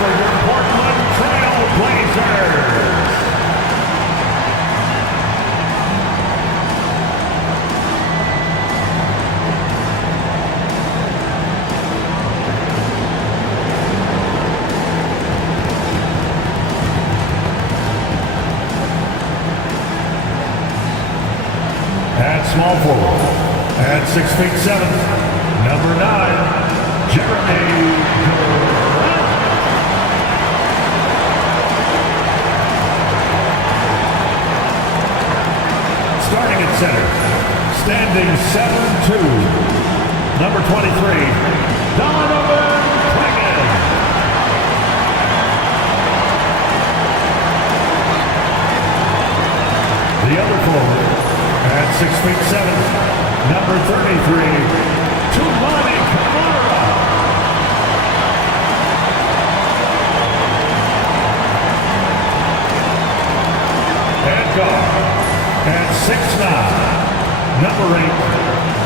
for your Portland Trail Blazers. At small forward, at 6'7", number 9, Jeremy Grant. Starting at center, standing 7'2", number 23, Dalla. The other forward, at 6'7", number 33, Tulani Kamara. And guard, at 6'9", number 8,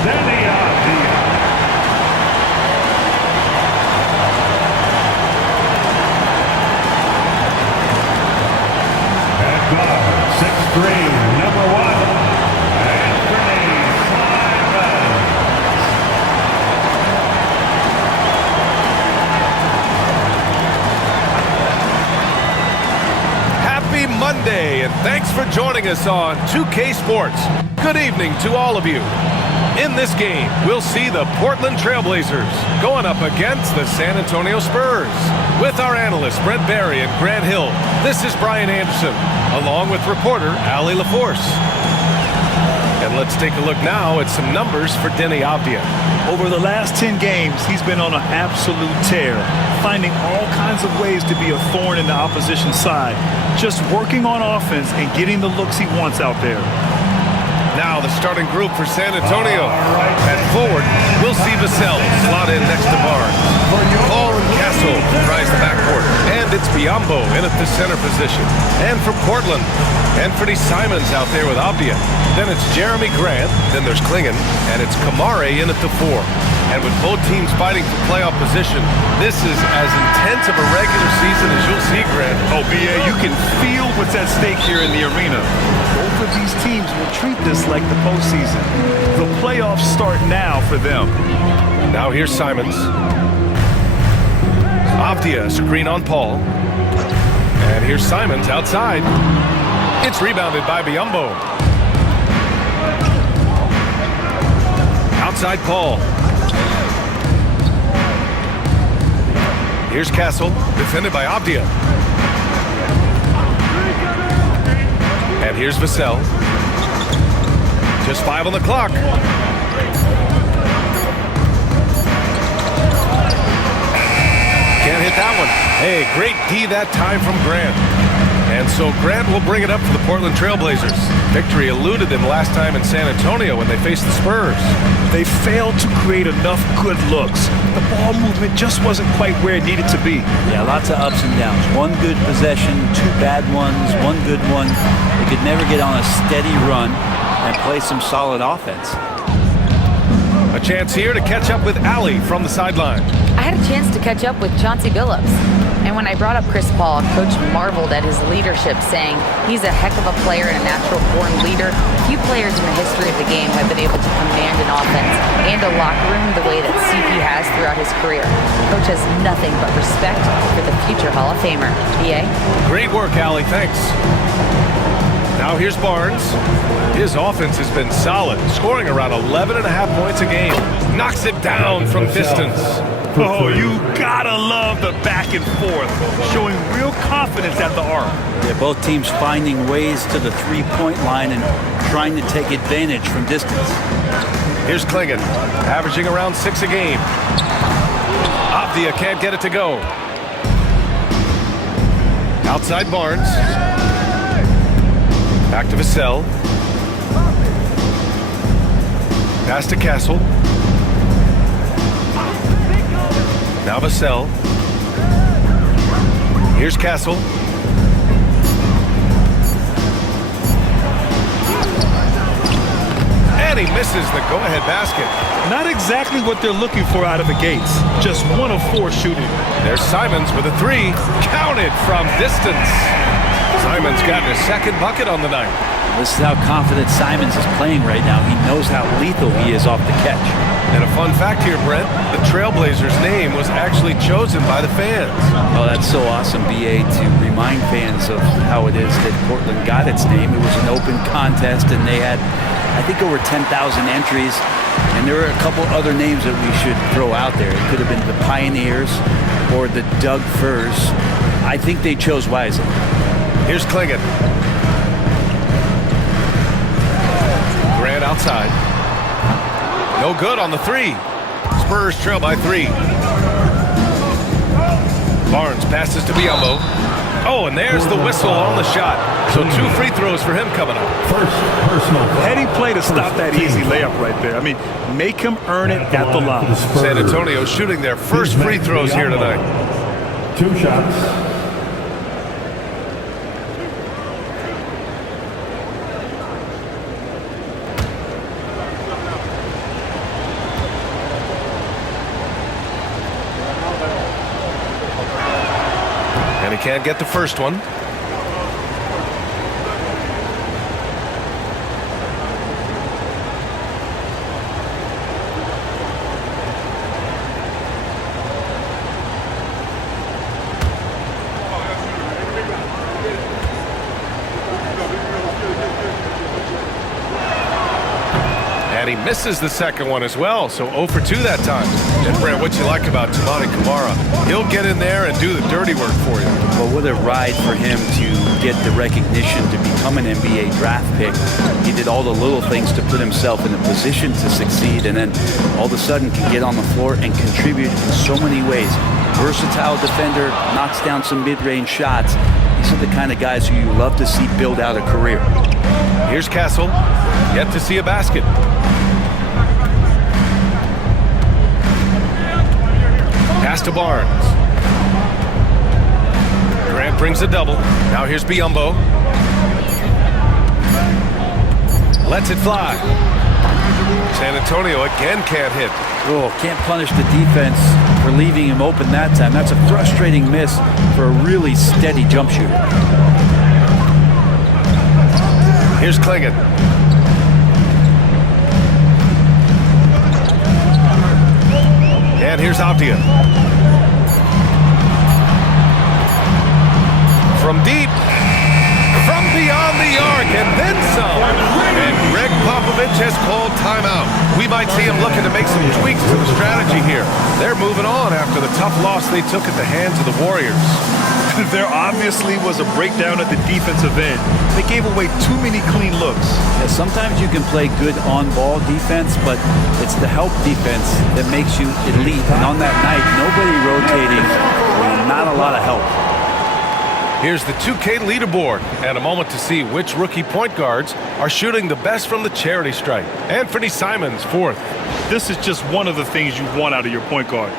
Nbahighlights. And guard, 6'3", number 1. Monday, and thanks for joining us on 2K Sports. Good evening to all of you. In this game, we'll see the Portland Trail Blazers going up against the San Antonio Spurs. With our analysts Brent Barry and Grant Hill, this is Brian Anderson, along with reporter Allie LaForce. And let's take a look now at some numbers for Deni Avdija. Over the last 10 games, he's been on an absolute tear, finding all kinds of ways to be a thorn in the opposition's side, just working on offense and getting the looks he wants out there. Now the starting group for San Antonio. At forward, we'll see Vassell slot in next to Barnes. Paul and Castle comprise the backcourt, and it's Biyombo in at the center position. And for Portland, Anthony Simons out there with Avdija. Then it's Jeremy Grant, then there's Klingon, and it's Kamara in at the 4. And with both teams fighting for playoff position, this is as intense of a regular season as you'll see, Grant. Oh, B.A., you can feel what's at stake here in the arena. Both of these teams will treat this like the postseason. The playoffs start now for them. Now here's Simons. Avdija, screen on Paul. And here's Simons outside. It's rebounded by Biyombo. Outside Paul. Here's Castle, defended by Avdija. And here's Vassell. Just 5 on the clock. Can't hit that one. Hey, great D that time from Grant. And so Grant will bring it up for the Portland Trail Blazers. Victory eluded them last time in San Antonio when they faced the Spurs. They failed to create enough good looks. The ball movement just wasn't quite where it needed to be. Yeah, lots of ups and downs. One good possession, 2 bad ones, 1 good one. They could never get on a steady run and play some solid offense. A chance here to catch up with Allie from the sideline. I had a chance to catch up with Chauncey Billups. And when I brought up Chris Paul, Coach marveled at his leadership, saying he's a heck of a player and a natural-born leader. Few players in the history of the game have been able to command an offense and a locker room the way that CP has throughout his career. Coach has nothing but respect for the future Hall of Famer. B.A.? Great work, Allie. Thanks. Now here's Barnes. His offense has been solid, scoring around 11.5 points a game. Knocks it down from distance. Oh, you gotta love the back and forth, showing real confidence at the arc. Yeah, both teams finding ways to the three-point line and trying to take advantage from distance. Here's Klingon, averaging around 6 a game. Avdija can't get it to go. Outside Barnes. Back to Vassell. Pass to Castle. Now Vassell. Here's Castle. And And he misses the go-ahead basket. Not exactly what they're looking for out of the gates. Just 1 of 4 shooting. There's Simons with a 3. Counted from distance. Simons got his second bucket on the night. This is how confident Simons is playing right now. He knows how lethal he is off the catch. And a fun fact here, Brent, the Trailblazers' name was actually chosen by the fans. Oh, that's so awesome, BA, to remind fans of how it is that Portland got its name. It was an open contest, and they had, I think, over 10,000 entries. And there are a couple other names that we should throw out there. It could have been the Pioneers or the Doug Furs. I think they chose wisely. Here's Klingon. Grant outside. No good on the 3. Spurs trail by 3. Barnes passes to Biyombo. Oh, and there's the whistle on the shot. So 2 free throws for him coming up. First personal foul. Heady play to stop that easy layup right there. I mean, make him earn it at the line. San Antonio shooting their first free throws here tonight. 2 shots. And he can't get the first one. And he misses the second one as well, so 0 for 2 that time. And Brent, what you like about Toumani Camara, he'll get in there and do the dirty work for you. Well, what a ride for him to get the recognition to become an NBA draft pick. He did all the little things to put himself in a position to succeed, and then all of a sudden can get on the floor and contribute in so many ways. Versatile defender, knocks down some mid-range shots. These are the kind of guys who you love to see build out a career. Here's Castle, yet to see a basket. Pass to Barnes. Grant brings a double. Now here's Biyombo. Lets it fly. San Antonio again can't hit. Oh, can't punish the defense for leaving him open that time. That's a frustrating miss for a really steady jump shooter. Here's Klingon. And here's Avdia. From deep, from beyond the arc, and then some. And Greg Popovich has called timeout. We might see him looking to make some tweaks to the strategy here. They're moving on after the tough loss they took at the hands of the Warriors. There obviously was a breakdown at the defensive end. They gave away too many clean looks. Yeah, sometimes you can play good on-ball defense, but it's the help defense that makes you elite. And on that night, nobody rotating, and not a lot of help. Here's the 2K leaderboard, and a moment to see which rookie point guards are shooting the best from the charity stripe. Anthony Simons, 4th. This is just one of the things you want out of your point guard.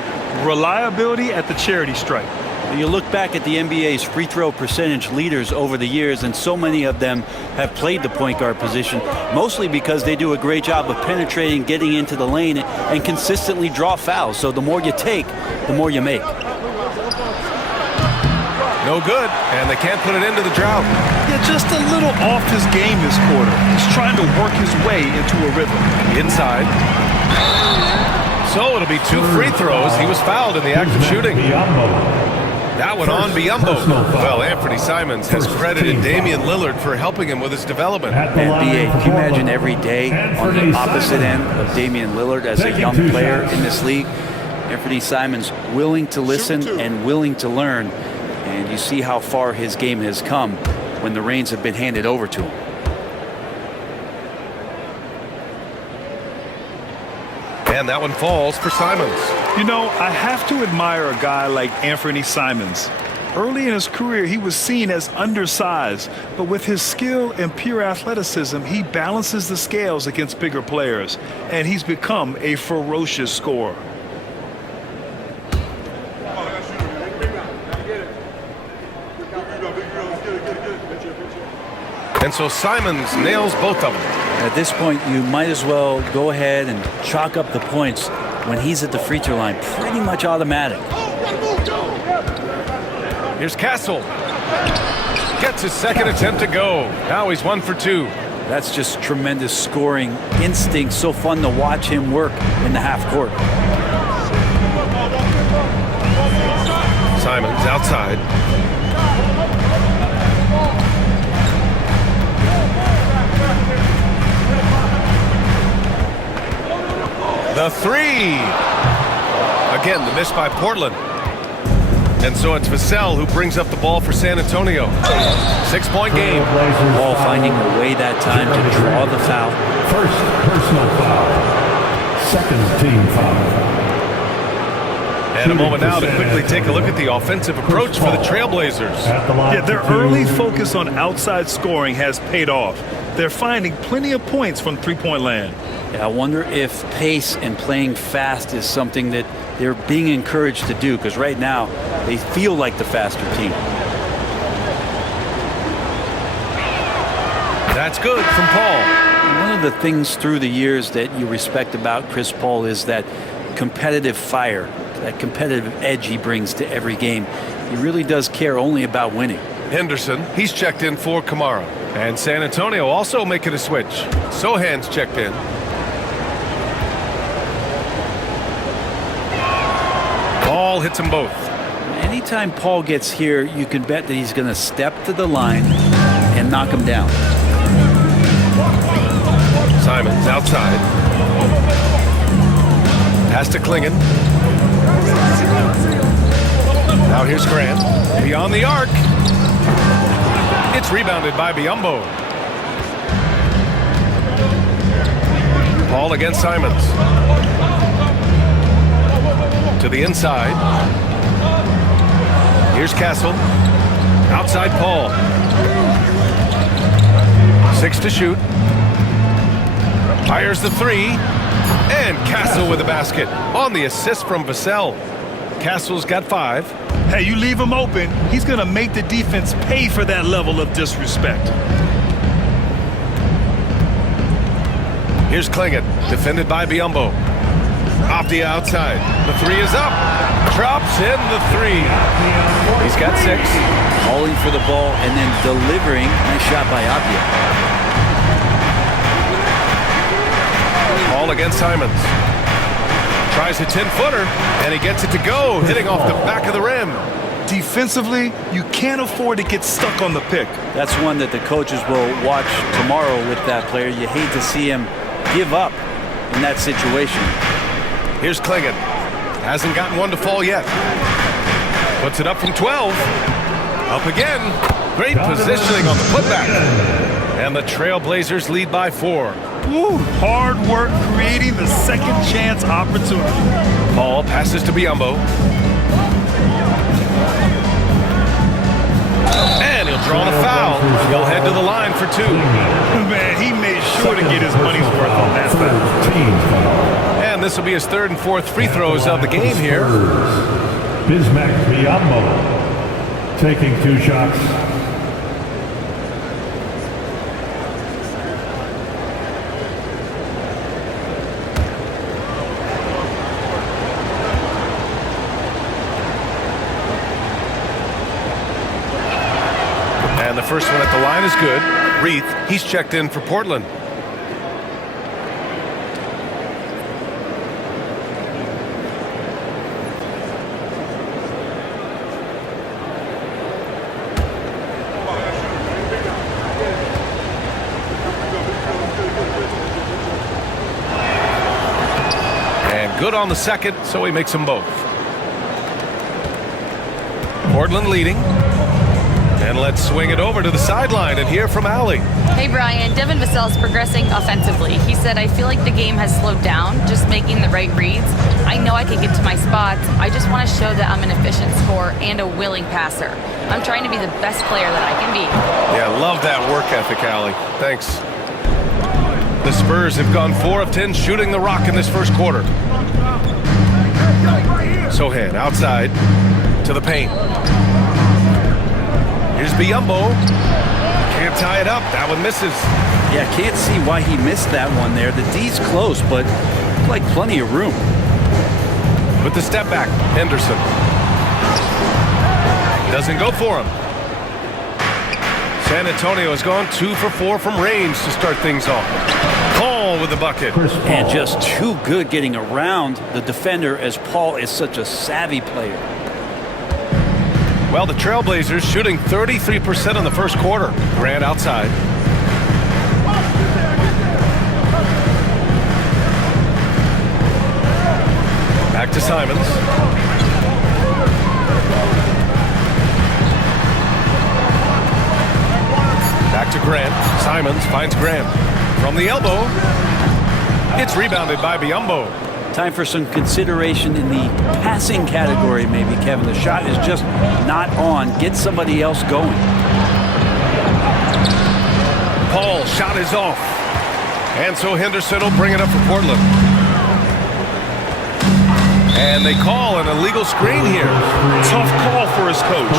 Reliability at the charity stripe. You look back at the NBA's free throw percentage leaders over the years, and so many of them have played the point guard position, mostly because they do a great job of penetrating, getting into the lane, and consistently draw fouls. So the more you take, the more you make. No good, and they can't put it into the drought. Yeah, just a little off his game this quarter. He's trying to work his way into a rhythm. Inside. So it'll be 2 free throws. He was fouled in the act of shooting. That one on Biyombo. Well, Anthony Simons has credited Damian Lillard for helping him with his development. Man, BA, can you imagine every day on the opposite end of Damian Lillard as a young player in this league? Anthony Simons willing to listen and willing to learn. And you see how far his game has come when the reins have been handed over to him. And that one falls for Simons. You know, I have to admire a guy like Anthony Simons. Early in his career, he was seen as undersized, but with his skill and pure athleticism, he balances the scales against bigger players, and he's become a ferocious scorer. And so Simons nails both of them. At this point, you might as well go ahead and chalk up the points when he's at the free throw line. Pretty much automatic. Here's Castle. Gets his second attempt to go. Now he's 1 for 2. That's just tremendous scoring instinct. So fun to watch him work in the half court. Simons outside. The three. Again, the miss by Portland. And so it's Vassell who brings up the ball for San Antonio. 6-point game. Ball finding a way that time to draw the foul. First personal foul. Second team foul. And a moment now to quickly take a look at the offensive approach for the Trailblazers. Yeah, their early focus on outside scoring has paid off. They're finding plenty of points from three-point land. Yeah, I wonder if pace and playing fast is something that they're being encouraged to do, because right now they feel like the faster team. That's good from Paul. One of the things through the years that you respect about Chris Paul is that competitive fire, that competitive edge he brings to every game. He really does care only about winning. Henderson, he's checked in for Kamara. And San Antonio also making a switch. Sohan's checked in. Paul hits them both. Anytime Paul gets here, you can bet that he's going to step to the line and knock him down. Simons outside. Pass to Klingon. Now here's Grant. Beyond the arc. It's rebounded by Biyombo. Paul against Simons. To the inside. Here's Castle. Outside Paul. 6 to shoot. Fires the three. And Castle with the basket on the assist from Vassell. Castle's got 5. Hey, you leave him open, he's going to make the defense pay for that level of disrespect. Here's Klingon, defended by Biyombo. Off the outside. The three is up. Drops in the three. He's got 6. Calling for the ball and then delivering. Nice shot by Apia. Paul against Simons. Tries a 10-footer, and he gets it to go, hitting off the back of the rim. Defensively, you can't afford to get stuck on the pick. That's one that the coaches will watch tomorrow with that player. You hate to see him give up in that situation. Here's Klingon. Hasn't gotten one to fall yet. Puts it up from 12. Up again. Great positioning on the putback. And the Trailblazers lead by 4. Woo, hard work creating the second chance opportunity. Paul passes to Biyombo. And he'll draw on a foul. He'll head to the line for 2. Man, he made sure to get his money's worth on that foul. And this will be his 3rd and 4th free throws of the game here. Bismack Biyombo taking 2 shots. And the first one at the line is good. Reith, he's checked in for Portland. And good on the second, so he makes them both. Portland leading. And let's swing it over to the sideline and hear from Allie. Hey, Brian. Devin Vassell's progressing offensively. He said, I feel like the game has slowed down, just making the right reads. I know I can get to my spots. I just want to show that I'm an efficient scorer and a willing passer. I'm trying to be the best player that I can be. Yeah, love that work ethic, Allie. Thanks. The Spurs have gone 4 of 10 shooting the rock in this first quarter. Sohan outside to the paint. Here's Biyombo. Can't tie it up. That one misses. Yeah, can't see why he missed that one there. The D's close, but like plenty of room. With the step back, Henderson. Doesn't go for him. San Antonio has gone 2 for 4 from range to start things off. Paul with the bucket. And just too good getting around the defender, as Paul is such a savvy player. Well, the Trailblazers shooting 33% in the first quarter. Grant outside. Back to Simons. Back to Grant. Simons finds Grant. From the elbow. It's rebounded by Biyombo. Time for some consideration in the passing category, maybe, Kevin. The shot is just not on. Get somebody else going. Paul's shot is off. And so Henderson will bring it up for Portland. And they call an illegal screen here. Tough call for his coach.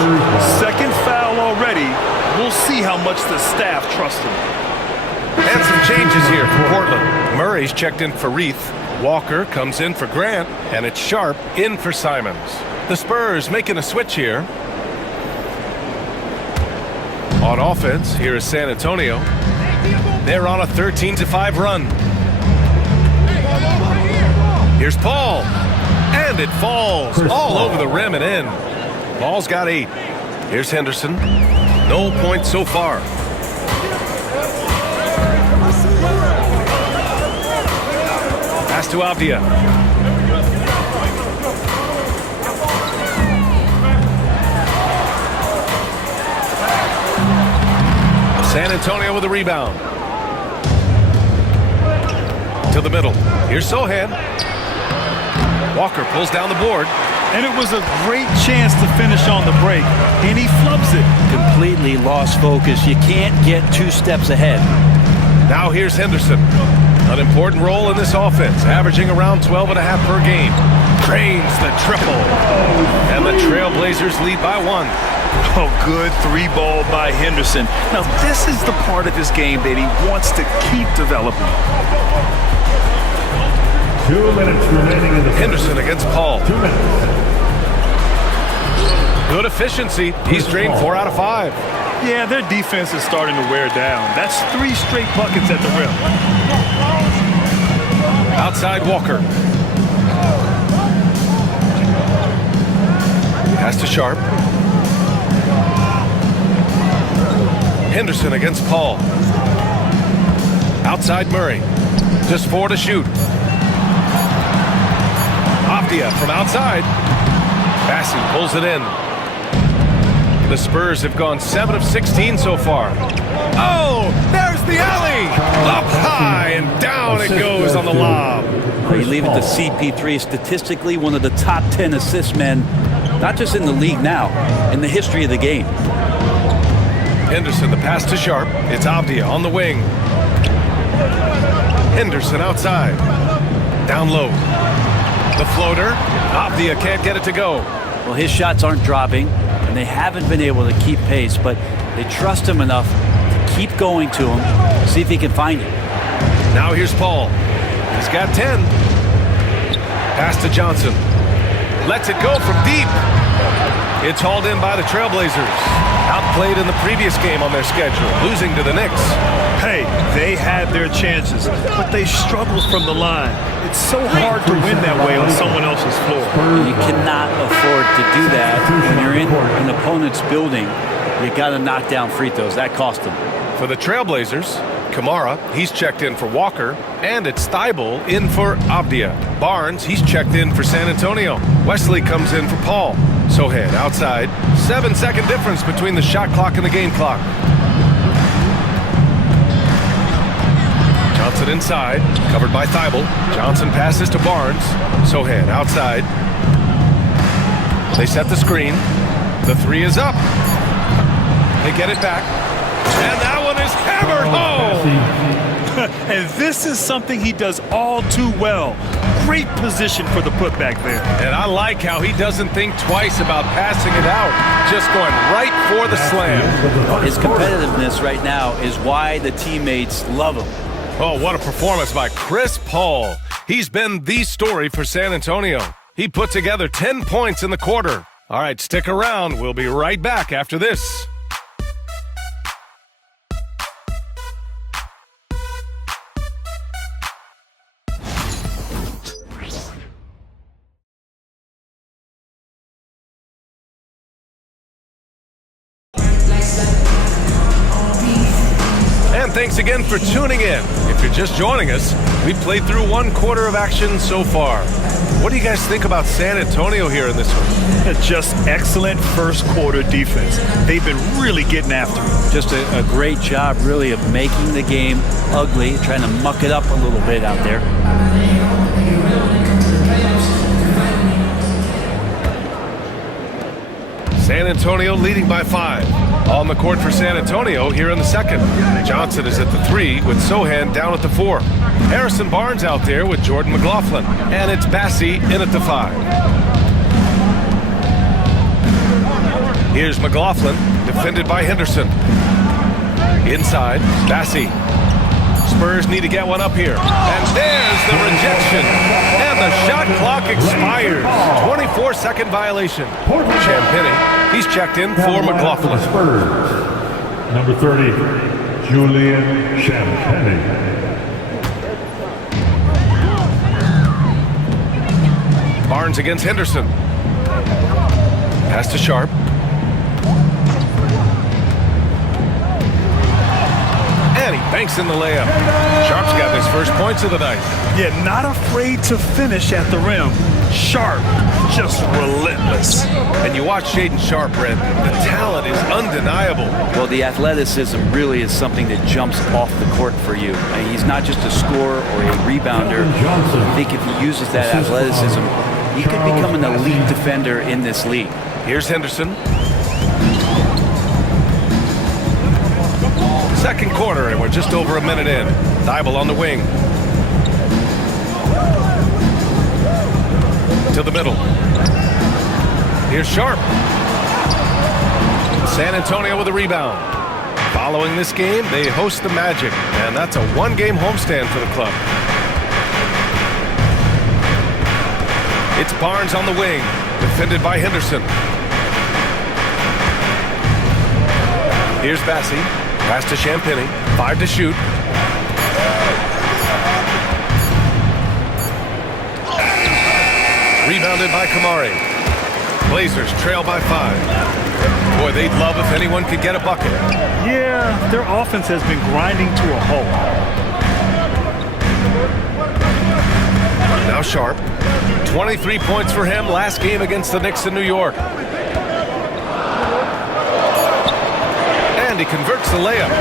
Second foul already. We'll see how much the staff trusts him. And some changes here for Portland. Murray's checked in for Reith. Walker comes in for Grant. And it's Sharp in for Simons. The Spurs making a switch here. On offense, here is San Antonio. They're on a 13-5 run. Here's Paul. And it falls all over the rim and in. Paul's got 8. Here's Henderson. No points so far. Pass to Avdia. San Antonio with a rebound. To the middle. Here's Sohan. Walker pulls down the board. And it was a great chance to finish on the break. And he flubs it. Completely lost focus. You can't get 2 steps ahead. Now here's Henderson. An important role in this offense, averaging around 12.5 per game. Cranes the triple. And the Trailblazers lead by 1. Oh, good 3-ball by Henderson. Now, this is the part of his game that he wants to keep developing. 2 minutes remaining in the Henderson against Paul. 2 minutes. Good efficiency. He's drained 4 out of 5. Yeah, their defense is starting to wear down. That's 3 straight buckets at the rim. Outside Walker. Pass to Sharp. Henderson against Paul. Outside Murray. Just 4 to shoot. Avdia from outside. Bassey pulls it in. The Spurs have gone 7 of 16 so far. Oh, there's the alley. Up high and down it goes on the lob. You leave it to CP3, statistically one of the top 10 assist men, not just in the league now, in the history of the game. Henderson, the pass to Sharp. It's Avdia on the wing. Henderson outside. Down low. The floater. Avdia can't get it to go. Well, his shots aren't dropping, and they haven't been able to keep pace, but they trust him enough to keep going to him, see if he can find it. Now here's Paul. He's got 10. Pass to Johnson. Lets it go from deep. It's hauled in by the Trailblazers. Outplayed in the previous game on their schedule, losing to the Knicks. Hey, they had their chances, but they struggled from the line. It's so hard to win that way on someone else's floor. You cannot afford to do that when you're in an opponent's building. You got to knock down free throws. That cost them. For the Trailblazers, Kamara, he's checked in for Walker, and it's Thibault in for Avdia. Barnes, he's checked in for San Antonio. Wesley comes in for Paul. Sohan outside. 7-second difference between the shot clock and the game clock. Johnson inside, covered by Thibault. Johnson passes to Barnes. Sohan outside. They set the screen. The 3 is up. They get it back. And that one is hammered home. And this is something he does all too well. Great position for the putback there. And I like how he doesn't think twice about passing it out, just going right for the slam. His competitiveness right now is why the teammates love him. Oh, what a performance by Chris Paul. He's been the story for San Antonio. He put together 10 points in the quarter. All right, stick around. We'll be right back after this. And thanks again for tuning in. If you're just joining us, we played through one quarter of action so far. What do you guys think about San Antonio here in this one? Just excellent first quarter defense. They've been really getting after it. Just a great job, really, of making the game ugly, trying to muck it up a little bit out there. San Antonio leading by 5. On the court for San Antonio here in the second. Johnson is at the 3 with Sohan down at the 4. Harrison Barnes out there with Jordan McLaughlin. And it's Bassie in at the 5. Here's McLaughlin, defended by Henderson. Inside, Bassie. Spurs need to get one up here. And there's the rejection. And the shot clock expires. 24-second violation. Champagny, he's checked in for McLaughlin. Spurs. Number 30, Julian Champagny. Barnes against Henderson. Pass to Sharp. And he banks in the layup. Sharp's got his first points of the night. Yeah, not afraid to finish at the rim. Sharp, just relentless. And you watch Shaedon Sharp, Red. The talent is undeniable. Well, the athleticism really is something that jumps off the court for you. I mean, he's not just a scorer or a rebounder. I think if he uses that athleticism, he could become an elite defender in this league. Here's Henderson. Second quarter, and we're just over a minute in. Dybel on the wing. To the middle. Here's Sharp. San Antonio with a rebound. Following this game, they host the Magic, and that's a one-game homestand for the club. It's Barnes on the wing, defended by Henderson. Here's Bassie. Pass to Champagny. 5 to shoot. Rebounded by Kamari. Blazers trail by 5. Boy, they'd love if anyone could get a bucket. Yeah, their offense has been grinding to a halt. Now Sharp. 23 points for him last game against the Knicks in New York. And he converts the layup.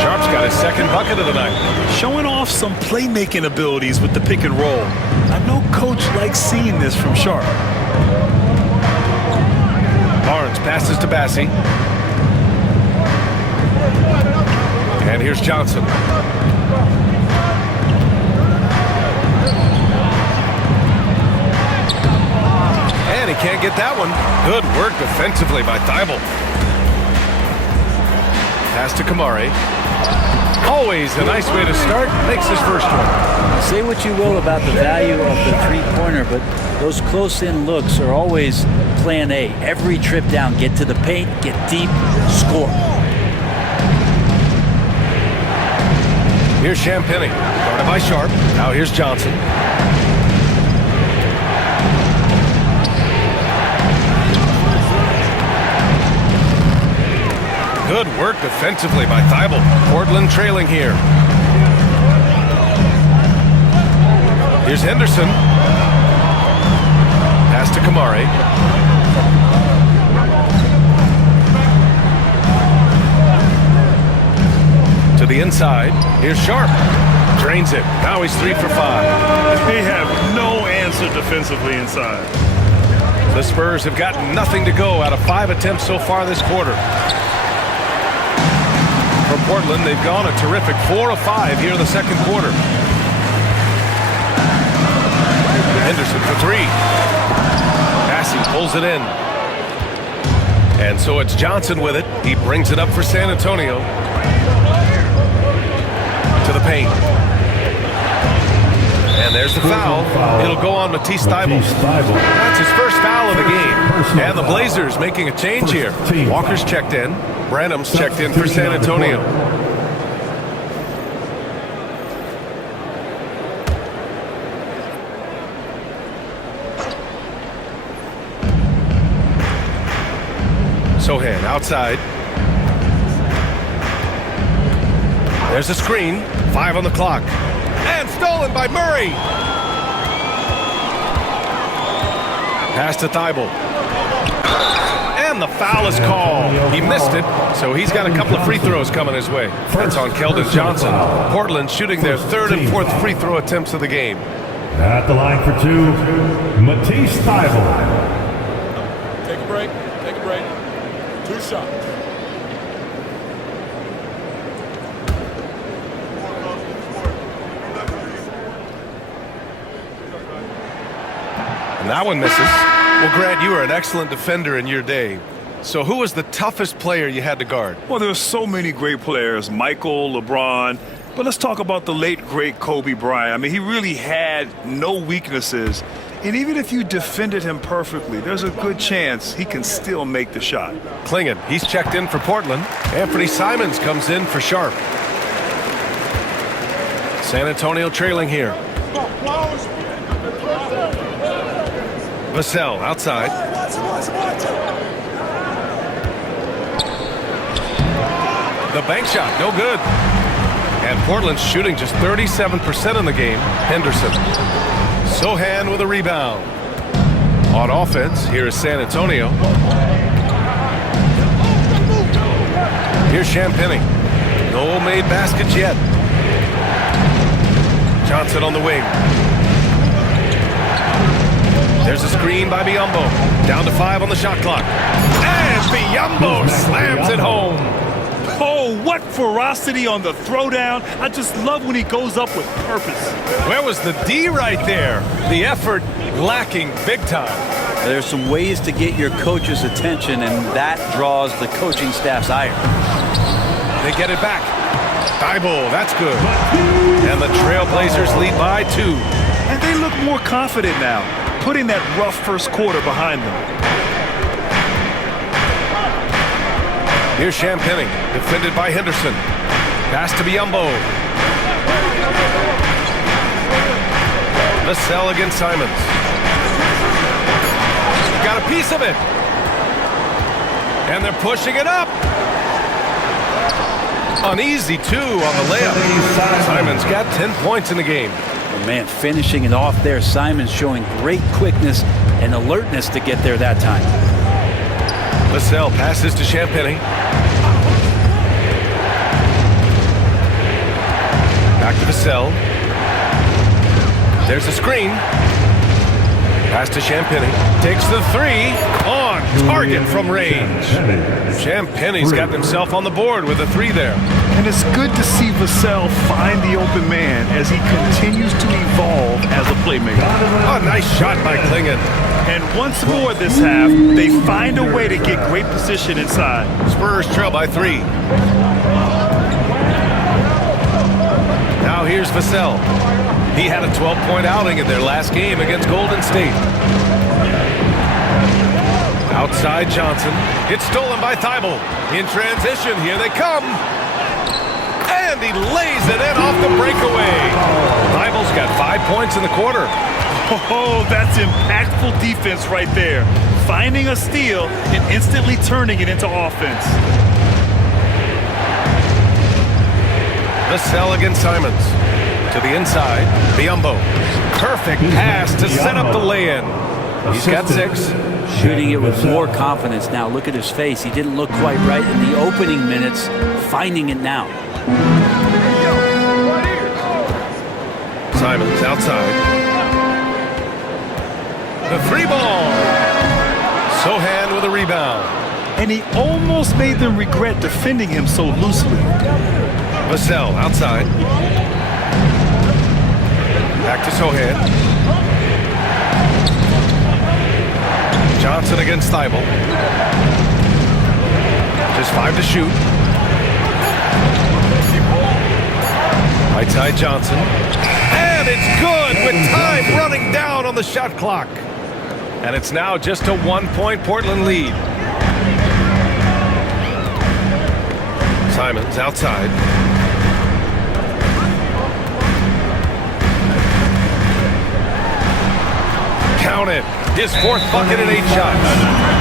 Sharp's got his second bucket of the night. Showing off some playmaking abilities with the pick and roll. I know coach likes seeing this from Sharp. Barnes passes to Bassie. And here's Johnson. And he can't get that one. Good work defensively by Dybel. Pass to Kamari. Always a nice way to start. Makes his first one. Say what you will about the value of the three-pointer, but those close-in looks are always plan A. Every trip down, get to the paint, get deep, score. Here's Champagny, guarded by Sharp. Now here's Johnson. Good work defensively by Dybel. Portland trailing here. Here's Henderson. Pass to Kamari. To the inside. Here's Sharp. Drains it. Now he's 3 for 5. They have no answer defensively inside. The Spurs have got nothing to go out of 5 attempts so far this quarter. For Portland, they've gone a terrific 4 of 5 here in the second quarter. Henderson for three. Passing, pulls it in. And so it's Johnson with it. He brings it up for San Antonio. To the paint. And there's the foul. It'll go on Matisse Thybulle. That's his first foul of the game. And the Blazers making a change here. Walker's checked in. Branham's checked in for San Antonio. Sohan outside. There's a screen. 5 on the clock. And stolen by Murray. Pass to Thybulle. And the foul is called. He missed it, so he's got a couple of free throws coming his way. That's on Keldon Johnson. Portland shooting their third and fourth free throw attempts of the game. At the line for two, Matisse Thybulle. Take a break. Take a break. 2 shots. And that one misses. Well, Grant, you were an excellent defender in your day. So who was the toughest player you had to guard? Well, there were so many great players, Michael, LeBron. But let's talk about the late, great Kobe Bryant. I mean, he really had no weaknesses. And even if you defended him perfectly, there's a good chance he can still make the shot. Klingon, he's checked in for Portland. Anthony Simons comes in for Sharp. San Antonio trailing here. Vassell outside. The bank shot, no good. And Portland's shooting just 37% in the game. Henderson. Sohan with a rebound. On offense, here is San Antonio. Here's Champagnie. No made baskets yet. Johnson on the wing. There's a screen by Biyombo. Down to 5 on the shot clock. And Biyombo slams it home. Oh, what ferocity on the throwdown. I just love when he goes up with purpose. Where was the D right there? The effort lacking big time. There's some ways to get your coach's attention, and that draws the coaching staff's ire. They get it back. Thybulle, that's good. And the Trailblazers lead by 2. And they look more confident now, putting that rough first quarter behind them. Here's Champagnie, defended by Henderson. Pass to Biyombo. Vassell against Simons. Got a piece of it. And they're pushing it up. Uneasy 2 on the layup. Simons got 10 points in the game. Oh, man, finishing it off there. Simons showing great quickness and alertness to get there that time. Vassell passes to Champagnie. Back to Vassell. There's a screen. Pass to Champagnie. Takes the 3. On target from range. Champagnie's got himself on the board with a 3 there. And it's good to see Vassell find the open man as he continues to evolve as a playmaker. Oh, nice shot by Klingon. And once more this half, they find a way to get great position inside. Spurs trail by 3. Now here's Vassell. He had a 12-point outing in their last game against Golden State. Outside Johnson. It's stolen by Thybulle. In transition, here they come. And he lays it in off the breakaway. Thybulle's got 5 points in the quarter. Oh, that's impactful defense right there. Finding a steal and instantly turning it into offense. Vassell against Simons. To the inside, Biyombo. Perfect pass to set up the lay-in. He's got 6. Shooting it with more confidence now. Look at his face. He didn't look quite right in the opening minutes. Finding it now. Simons outside. The 3 ball. Sohan with a rebound. And he almost made them regret defending him so loosely. Vassell outside. Back to Sohan. Johnson against Thibault. Just 5 to shoot. Right side Johnson. And it's good with time running down on the shot clock. And it's now just a 1-point Portland lead. Simons outside. Count it. His 4th bucket in 8 shots.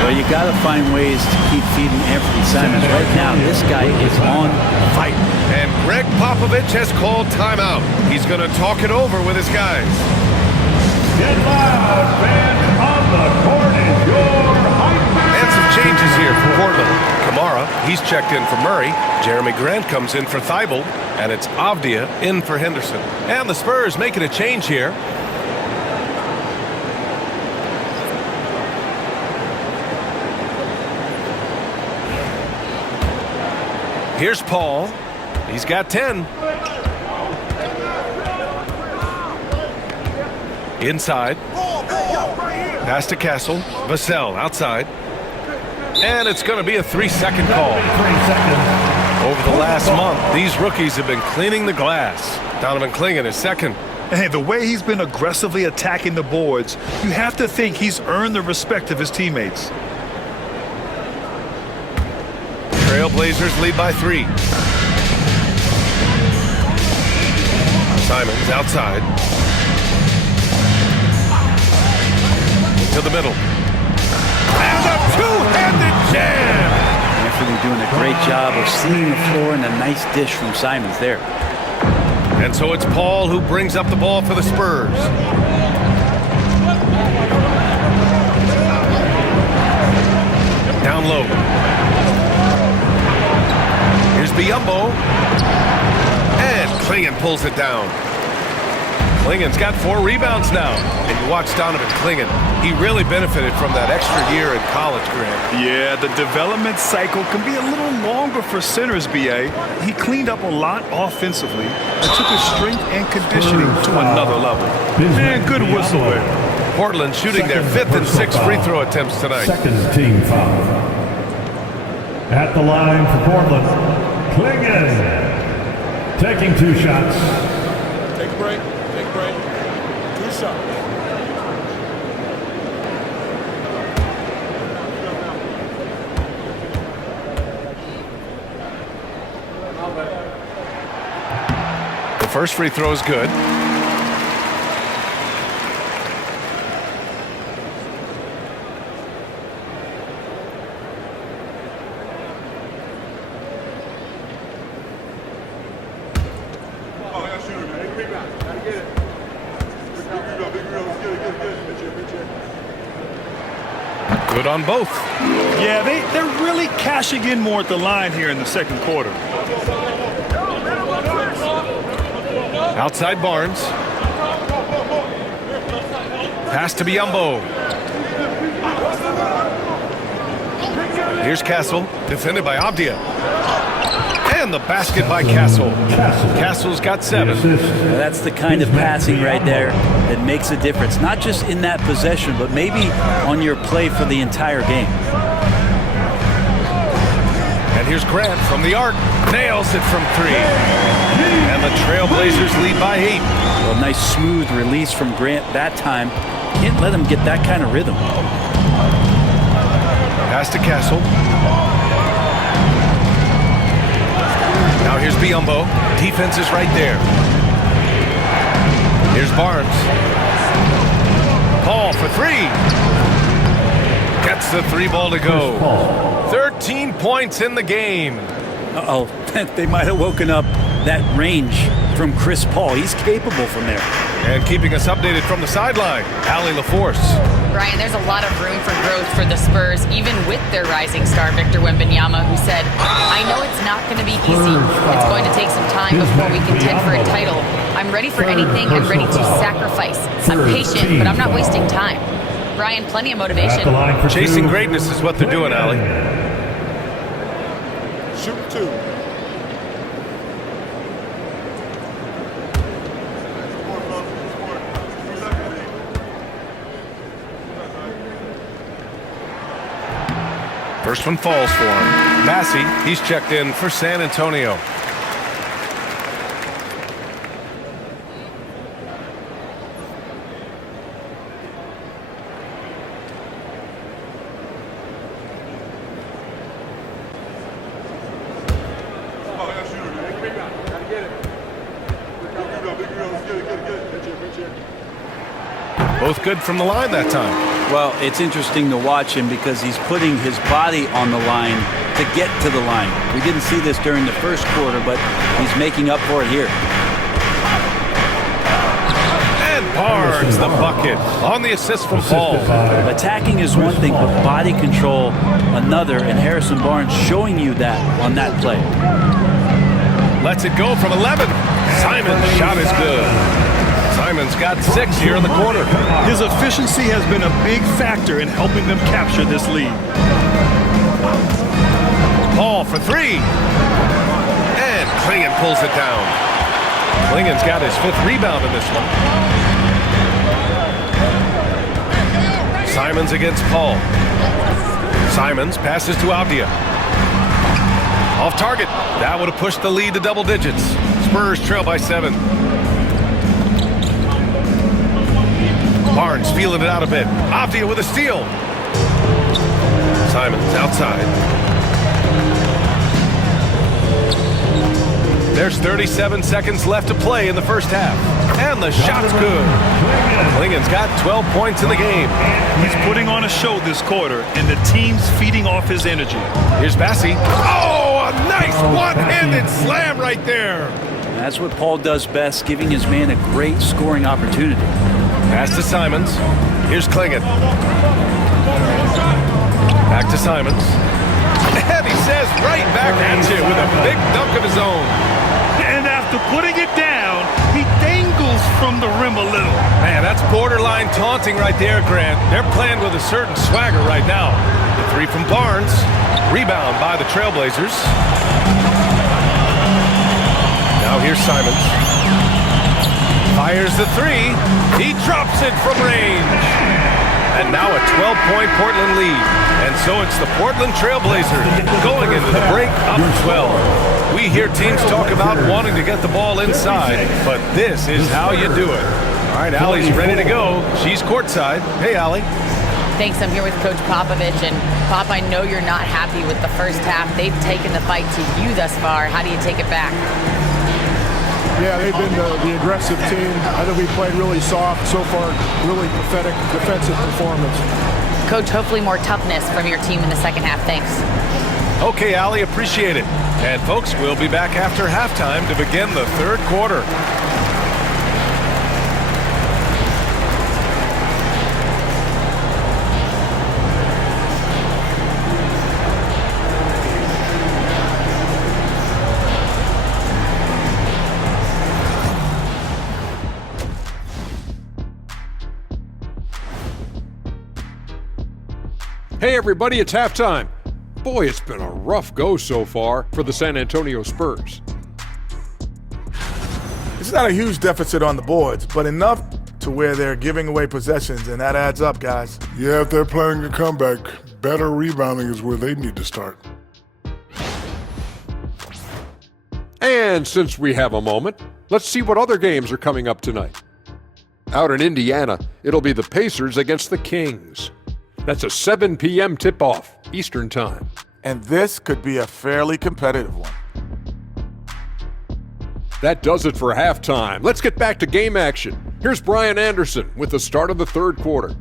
Well, you got to find ways to keep feeding Anthony Simons. Right now, this guy is on fire. And Greg Popovich has called timeout. He's going to talk it over with his guys. Get loud, fans on the court is your hype man. And some changes here for Portland. Kamara, he's checked in for Murray. Jeremy Grant comes in for Thibault. And it's Avdia in for Henderson. And the Spurs making a change here. Here's Paul. He's got 10. Inside. Pass to Castle. Vassell outside. And it's going to be a 3-second call. 3 seconds. Over the last month, these rookies have been cleaning the glass. Donovan Clingan is second. And the way he's been aggressively attacking the boards, you have to think he's earned the respect of his teammates. Trailblazers lead by 3. Simons outside. To the middle. And a two-handed jam! Anthony doing a great job of seeing the floor and a nice dish from Simons there. And so it's Paul who brings up the ball for the Spurs. Down low. Here's Biyombo. And Clingan pulls it down. Clingan's got 4 rebounds now. And you watch Donovan Clingan. He really benefited from that extra year in college, Grant. Yeah, the development cycle can be a little longer for centers, B.A. He cleaned up a lot offensively and took his strength and conditioning to another level. And good whistle there. Portland shooting their 5th and 6th free throw attempts tonight. Second team foul. At the line for Portland, Clingan taking 2 shots. Take a break. Take a break. 2 shots. The first free throw is good. Good on both. Yeah, they're really cashing in more at the line here in the second quarter. Outside Barnes. Pass to Biyombo. Here's Castle, defended by Avdia. And the basket by Castle. Castle's got 7. That's the kind of passing right there that makes a difference, not just in that possession, but maybe on your play for the entire game. And here's Grant from the arc. Nails it from 3. And the Trailblazers lead by 8. Well, nice smooth release from Grant that time. Can't let him get that kind of rhythm. Pass to Castle. Now here's Biyombo. Defense is right there. Here's Barnes. Paul for 3. Gets the 3 ball to go. 13 points in the game. Uh-oh, they might have woken up that range from Chris Paul. He's capable from there. And keeping us updated from the sideline, Allie LaForce. Brian, there's a lot of room for growth for the Spurs, even with their rising star, Victor Wembanyama, who said, I know it's not going to be easy. It's going to take some time before we contend for a title. I'm ready for anything. I'm ready to sacrifice. I'm patient, but I'm not wasting time. Brian, plenty of motivation. Chasing greatness is what they're doing, Allie. Shoot 2. First one falls for him. Massey, he's checked in for San Antonio. Both good from the line that time. Well, it's interesting to watch him because he's putting his body on the line to get to the line. We didn't see this during the first quarter, but he's making up for it here. And Barnes the bucket on the assist from Paul. Attacking is one thing, but body control another, and Harrison Barnes showing you that on that play. Lets it go from 11. Simon's shot is good. Simon's got 6 here in the quarter. His efficiency has been a big factor in helping them capture this lead. Paul for 3. And Klingon pulls it down. Klingon's got his 5th rebound in this one. Simons against Paul. Simons passes to Avdia. Off target. That would have pushed the lead to double digits. Spurs trail by 7. Barnes feeling it out a bit. Avdia with a steal. Simons outside. There's 37 seconds left to play in the first half. And the shot's good. Klingon's got 12 points in the game. He's putting on a show this quarter, and the team's feeding off his energy. Here's Bassey. Oh, a nice one-handed slam right there. That's what Paul does best, giving his man a great scoring opportunity. Pass to Simons. Here's Klingon. Back to Simons. And he says right back at you with a big dunk of his own. And after putting it down, he dangles from the rim a little. Man, that's borderline taunting right there, Grant. They're playing with a certain swagger right now. The 3 from Barnes. Rebound by the Trailblazers. Now here's Simons. Fires the 3. He drops it from range. And now a 12-point Portland lead. And so it's the Portland Trailblazers going into the break up 12. We hear teams talk about wanting to get the ball inside, but this is how you do it. All right, Allie's ready to go. She's courtside. Hey, Allie. Thanks. I'm here with Coach Popovich. And Pop, I know you're not happy with the first half. They've taken the fight to you thus far. How do you take it back? Yeah, they've been the aggressive team. I think we played really soft so far. Really pathetic defensive performance. Coach, hopefully more toughness from your team in the second half. Thanks. Okay, Allie, appreciate it. And folks, we'll be back after halftime to begin the third quarter. Hey everybody, it's halftime. Boy, it's been a rough go so far for the San Antonio Spurs. It's not a huge deficit on the boards, but enough to where they're giving away possessions, and that adds up, guys. Yeah, if they're playing a comeback, better rebounding is where they need to start. And since we have a moment, let's see what other games are coming up tonight. Out in Indiana, it'll be the Pacers against the Kings. That's a 7 p.m. tip-off, Eastern Time. And this could be a fairly competitive one. That does it for halftime. Let's get back to game action. Here's Brian Anderson with the start of the third quarter.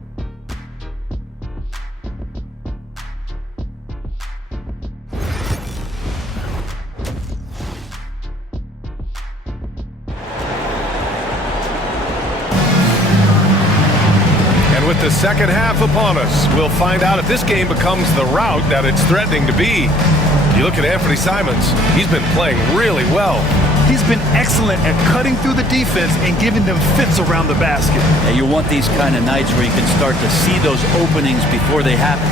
With the second half upon us, we'll find out if this game becomes the rout that it's threatening to be. You look at Anthony Simons, he's been playing really well. He's been excellent at cutting through the defense and giving them fits around the basket. And you want these kind of nights where you can start to see those openings before they happen.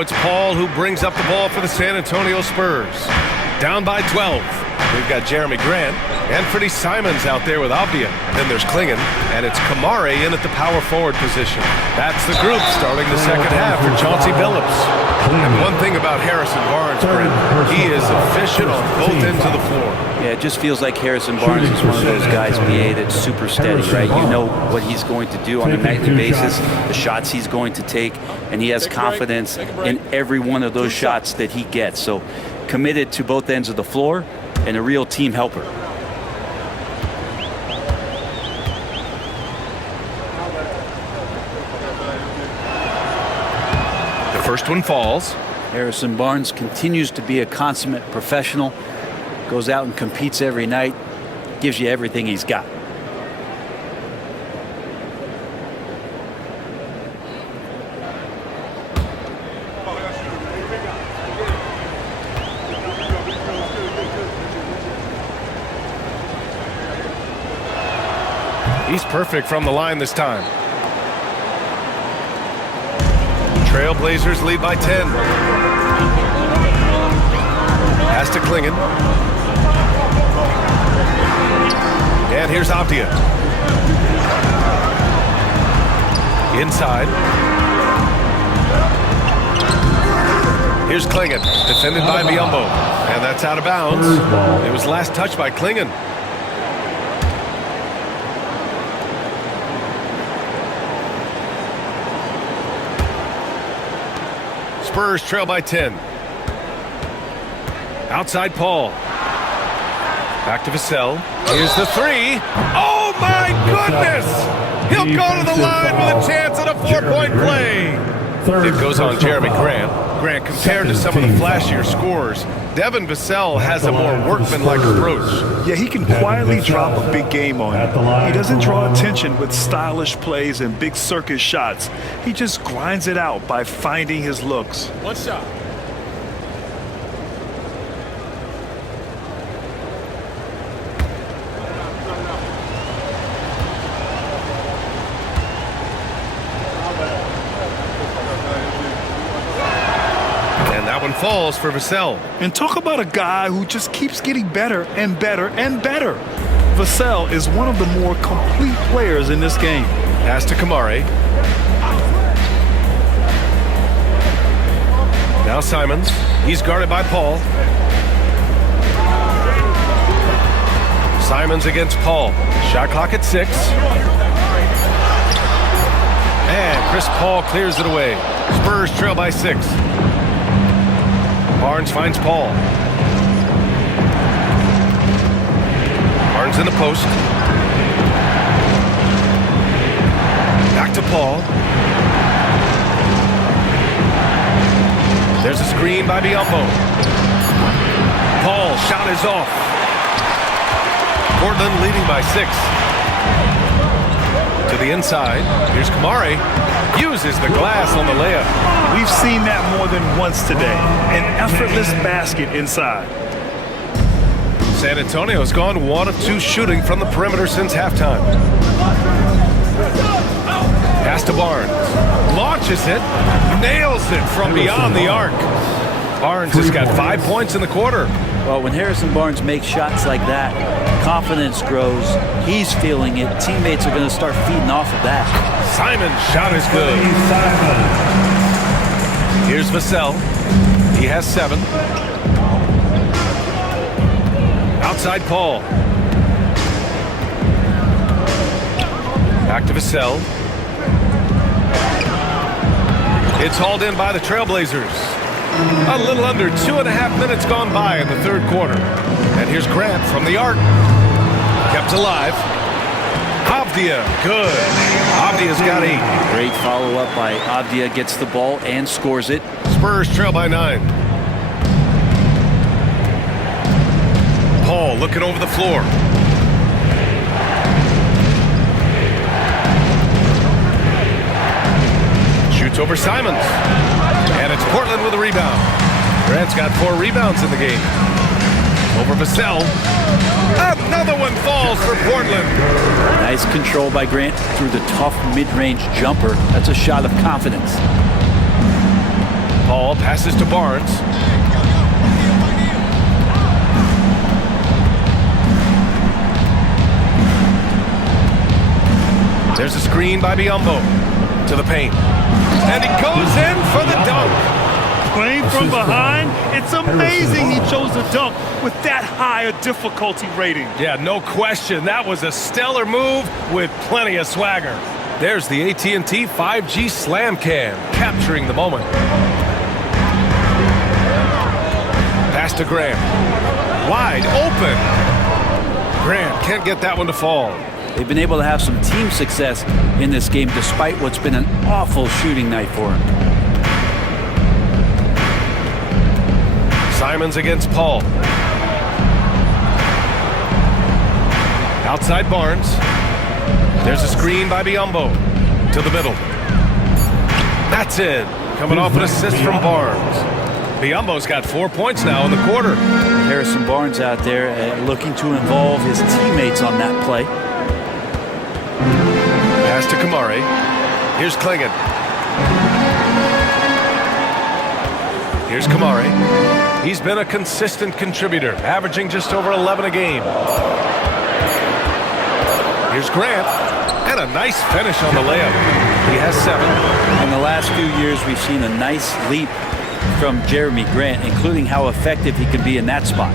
So it's Paul who brings up the ball for the San Antonio Spurs. Down by 12. We've got Jeremy Grant and Freddie Simons out there with Avdia. Then there's Klingon, and it's Kamare in at the power forward position. That's the group starting the second half for Chauncey Billups. And one thing about Harrison Barnes, Brent, he is efficient on both ends of the floor. Yeah, it just feels like Harrison Barnes is one of those guys, BA, that's super steady, right? You know what he's going to do on a nightly basis, the shots he's going to take, and he has confidence in every one of those shots that he gets. So committed to both ends of the floor and a real team helper. The first one falls. Harrison Barnes continues to be a consummate professional, goes out and competes every night, gives you everything he's got. He's perfect from the line this time. Trailblazers lead by 10. Pass to Klingon. And here's Avdia. Inside. Here's Klingon, defended by Biyombo. And that's out of bounds. It was last touched by Klingon. Spurs trail by 10. Outside Paul. Back to Vassell. Here's the three. Oh my goodness! He'll go to the line with a chance at a 4-point play. It goes on Jeremy Grant. Grant, compared to some of the flashier scorers, Devin Vassell has a more workmanlike approach. Yeah, he can quietly drop a big game on you. He doesn't draw attention with stylish plays and big circus shots. He just grinds it out by finding his looks. One shot. Falls for Vassell. And talk about a guy who just keeps getting better and better and better. Vassell is one of the more complete players in this game. Pass to Kamare. Now Simons. He's guarded by Paul. Simons against Paul. Shot clock at 6. And Chris Paul clears it away. Spurs trail by 6. Barnes finds Paul. Barnes in the post. Back to Paul. There's a screen by Biyombo. Paul, shot is off. Portland leading by 6. To the inside. Here's Kamare. Uses the glass on the layup. We've seen that more than once today. An effortless basket inside. San Antonio's gone 1 of 2 shooting from the perimeter since halftime. Pass to Barnes. Launches it. Nails it from beyond the arc. Barnes has got 5 points in the quarter. Well, when Harrison Barnes makes shots like that, confidence grows. He's feeling it. Teammates are going to start feeding off of that. Simon's shot is good. Here's Vassell. He has 7. Outside Paul. Back to Vassell. It's hauled in by the Trailblazers. A little under 2.5 minutes gone by in the third quarter. And here's Grant from the arc. Kept alive. Avdia, good. Avdia's got 8. Great follow-up by Avdia. Gets the ball and scores it. Spurs trail by 9. Paul looking over the floor. Shoots over Simons. And it's Portland with a rebound. Grant's got 4 rebounds in the game. Over Vassell. Another one falls for Portland. Nice control by Grant through the tough mid-range jumper. That's a shot of confidence. Paul passes to Barnes. There's a screen by Biyombo to the paint. And he goes in for the dunk. Playing from behind, it's amazing he chose a dunk with that high a difficulty rating. Yeah, no question. That was a stellar move with plenty of swagger. There's the AT&T 5G Slam Cam, capturing the moment. Pass to Grant. Wide open. Grant can't get that one to fall. They've been able to have some team success in this game despite what's been an awful shooting night for him. Simons against Paul. Outside Barnes. There's a screen by Biyombo to the middle. That's it. Coming off an assist from Barnes. Biyombo's got 4 points now in the quarter. Harrison Barnes out there looking to involve his teammates on that play. Pass to Kamari. Here's Klingon. Here's Kamari. He's been a consistent contributor, averaging just over 11 a game. Here's Grant. And a nice finish on the layup. He has 7. In the last few years, we've seen a nice leap from Jeremy Grant, including how effective he can be in that spot.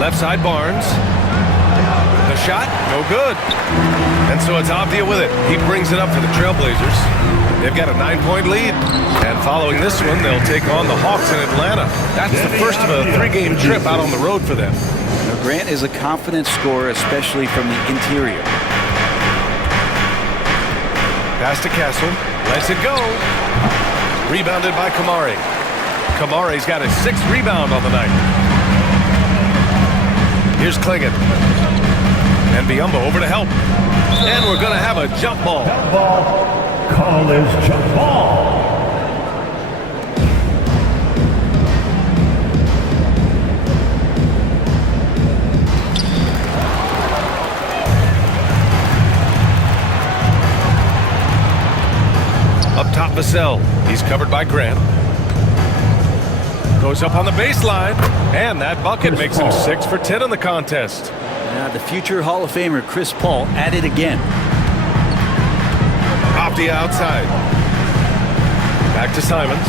Left side Barnes. The shot, no good. And so it's Avdia with it. He brings it up for the Trailblazers. They've got a 9-point lead. And following this one, they'll take on the Hawks in Atlanta. That's the first of a 3-game trip out on the road for them. Now, Grant is a confident scorer, especially from the interior. Pass to Castle. Lets it go. Rebounded by Kamari. Kamari's got his 6th rebound on the night. Here's Klingon. And Biyombo over to help. And we're going to have a jump ball. Jump ball. Call is jump ball. Up top, Vassell. He's covered by Grant. Goes up on the baseline. And that bucket makes him 6 for 10 in the contest. Now, the future Hall of Famer Chris Paul at it again. Off the outside. Back to Simons.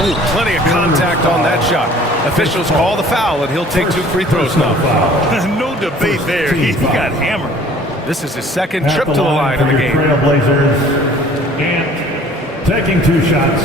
Oh, plenty of contact on that shot. Officials call the foul, and he'll take 2 free throws now. No debate there. He got hammered. This is his 2nd trip to the line in the game. Trailblazers. Ant taking 2 shots.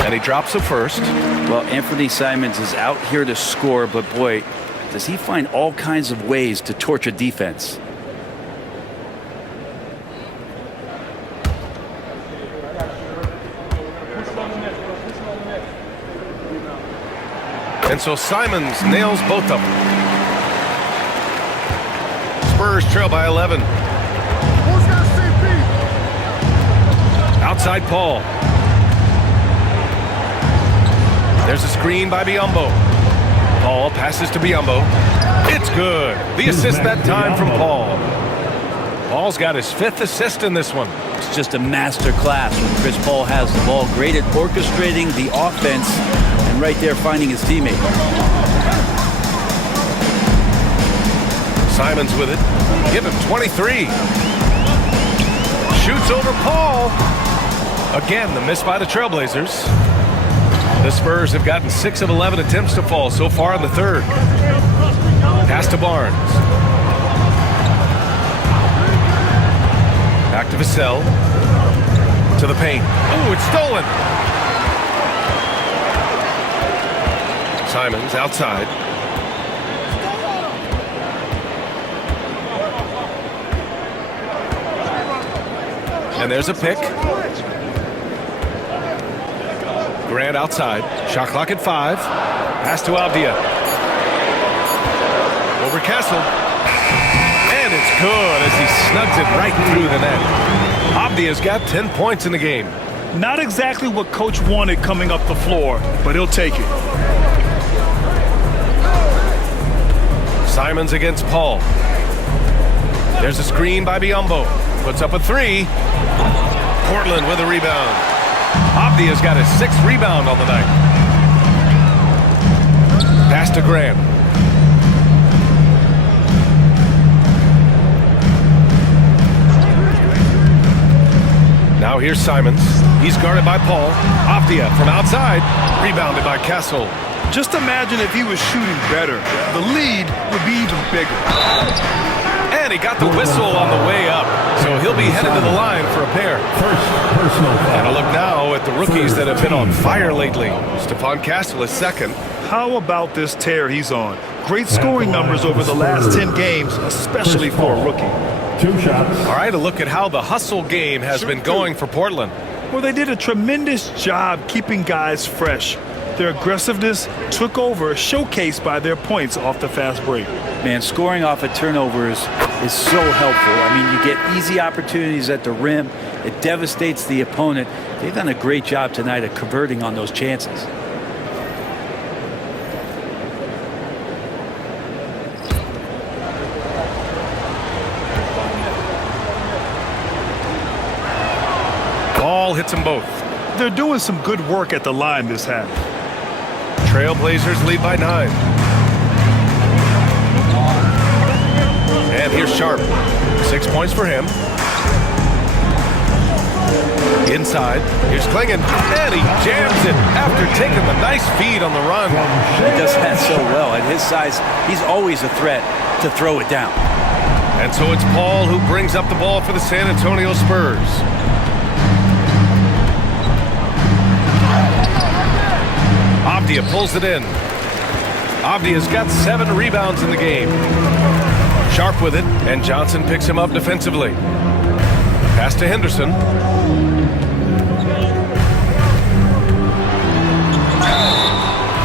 And he drops the first. Well, Anthony Simons is out here to score, but boy, does he find all kinds of ways to torture defense. And so Simons nails both of them. Spurs trail by 11. Outside Paul. There's a screen by Biyombo. Paul passes to Biyombo. It's good. The assist that time from Paul. Paul's got his 5th assist in this one. It's just a master class when Chris Paul has the ball. Great at orchestrating the offense and right there finding his teammate. Simons with it. Give him 23. Shoots over Paul. Again, the miss by the Trailblazers. The Spurs have gotten 6 of 11 attempts to fall so far in the 3rd. Pass to Barnes. Back to Vassell. To the paint. Oh, it's stolen. Simons outside. And there's a pick. Grant outside. Shot clock at 5. Pass to Avdia. Over Castle. good as he snugs it right through the net. Abdia's got 10 points in the game. Not exactly what Coach wanted coming up the floor, but he'll take it. Simons against Paul. There's a screen by Biyombo. Puts up a three. Portland with a rebound. Abdia's got his 6th rebound on the night. Pass to Graham. Now here's Simons. He's guarded by Paul. Abdia from outside. Rebounded by Castle. Just imagine if he was shooting better. The lead would be even bigger. And he got the whistle on the way up. So he'll be headed to the line for a pair. First personal foul. And a look now at the rookies that have been on fire lately. Stephon Castle is second. How about this tear he's on? Great scoring numbers over the last 10 games, especially for a rookie. 2 shots. All right, a look at how the hustle game has been going for Portland. Well, they did a tremendous job keeping guys fresh. Their aggressiveness took over, showcased by their points off the fast break. Man, scoring off of turnovers is so helpful. I mean, you get easy opportunities at the rim. It devastates the opponent. They've done a great job tonight of converting on those chances. Ball hits them both. They're doing some good work at the line this half. Trailblazers lead by 9. And here's Sharp. 6 points for him. Inside. Here's Klingon. And he jams it after taking the nice feed on the run. He does that so well. At his size, he's always a threat to throw it down. And so it's Paul who brings up the ball for the San Antonio Spurs. Abdia pulls it in. Abdia's got 7 rebounds in the game. Sharp with it, and Johnson picks him up defensively. Pass to Henderson.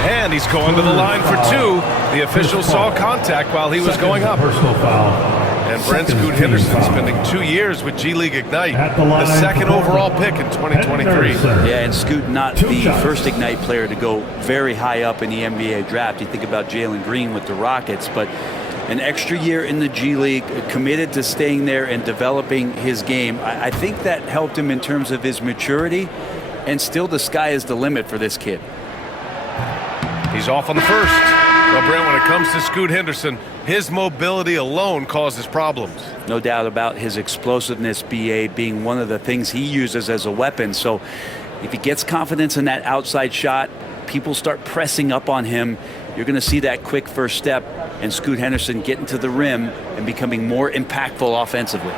And he's going to the line for 2. The official saw contact while he was going up. Personal foul. And Brent Scoot Henderson spending 2 years with G League Ignite, the 2nd overall pick in 2023. Yeah, and Scoot not the first Ignite player to go very high up in the NBA draft. You think about Jalen Green with the Rockets, but an extra year in the G League, committed to staying there and developing his game. I think that helped him in terms of his maturity, and still the sky is the limit for this kid. He's off on the first. Well, Brent, when it comes to Scoot Henderson, his mobility alone causes problems. No doubt about his explosiveness, BA, being one of the things he uses as a weapon. So if he gets confidence in that outside shot, people start pressing up on him, you're going to see that quick first step and Scoot Henderson getting to the rim and becoming more impactful offensively.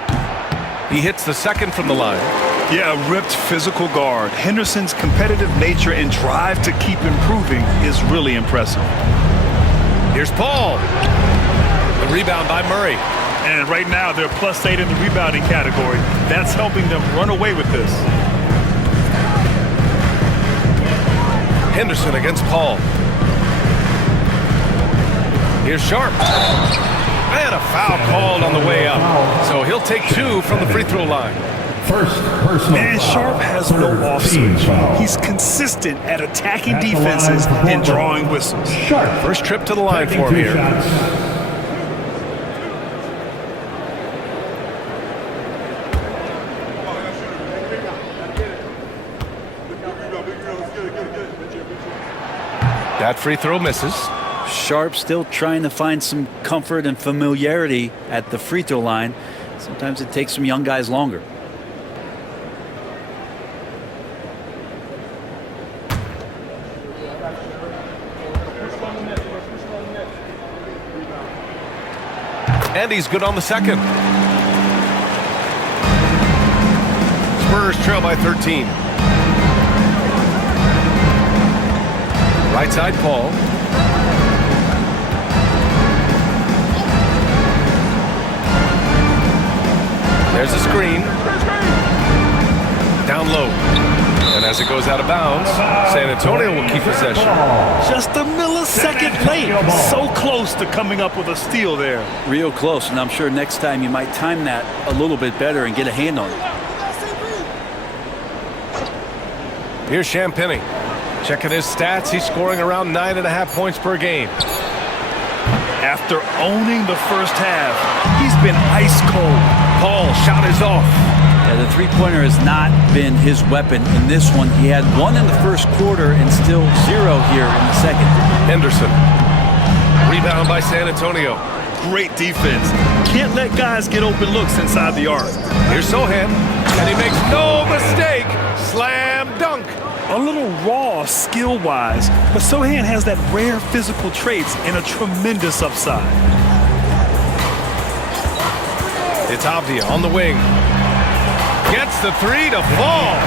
He hits the 2nd from the line. Yeah, a ripped physical guard. Henderson's competitive nature and drive to keep improving is really impressive. Here's Paul. The rebound by Murray. And right now they're +8 in the rebounding category. That's helping them run away with this. Henderson against Paul. Here's Sharp. And a foul called on the way up. So he'll take 2 from the free throw line. First personal And Sharp has no off switch. He's consistent at attacking defenses and drawing whistles. First trip to the line for him here. That free throw misses. Sharp still trying to find some comfort and familiarity at the free throw line. Sometimes it takes some young guys longer. And he's good on the 2nd. Spurs trail by 13. Right side, Paul. There's a screen. Down low. And as As it goes out of bounds, San Antonio will keep possession. Just a millisecond late. So close to coming up with a steal there. Real close, and I'm sure next time you might time that a little bit better and get a hand on it. Here's Champagnie. Checking his stats, he's scoring around 9.5 points per game. After owning the first half, he's been ice cold. Paul, shot is off. Yeah, the three-pointer has not been his weapon in this one. He had one in the first quarter and still 0 here in the second. Henderson. Rebound by San Antonio. Great defense. Can't let guys get open looks inside the arc. Here's Sohan, and he makes no mistake. Slam dunk. A little raw skill-wise, but Sohan has that rare physical traits and a tremendous upside. It's Avdia on the wing. Gets the three to fall.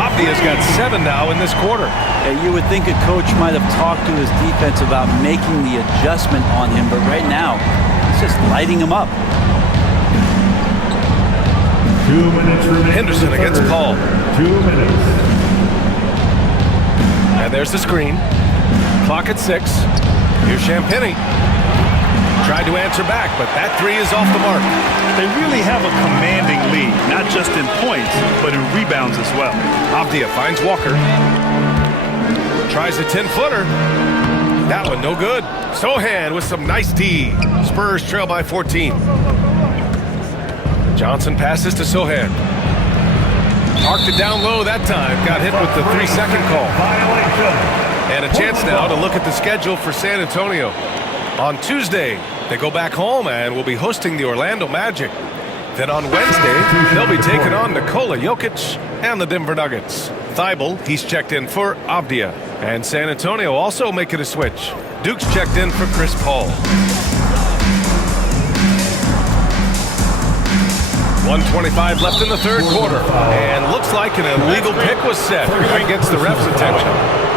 Avdia's got 7 now in this quarter. Yeah, you would think a coach might have talked to his defense about making the adjustment on him, but right now, he's just lighting him up. 2 minutes remaining. Henderson against Paul. 2 minutes. And there's the screen. Clock at 6. Here's Champagnie. Tried to answer back, but that three is off the mark. They really have a commanding lead, not just in points, but in rebounds as well. Avdia finds Walker. Tries a 10-footer. That one no good. Sohan with some nice D. Spurs trail by 14. Johnson passes to Sohan. Parked it down low that time. Got hit with the 3-second call. And a chance now to look at the schedule for San Antonio. On Tuesday, they go back home and will be hosting the Orlando Magic. Then on Wednesday, they'll be taking on Nikola Jokic and the Denver Nuggets. Thibault, he's checked in for Avdia. And San Antonio also making a switch. Duke's checked in for Chris Paul. 1:25 left in the third quarter. And looks like an illegal pick was set. That gets the ref's attention.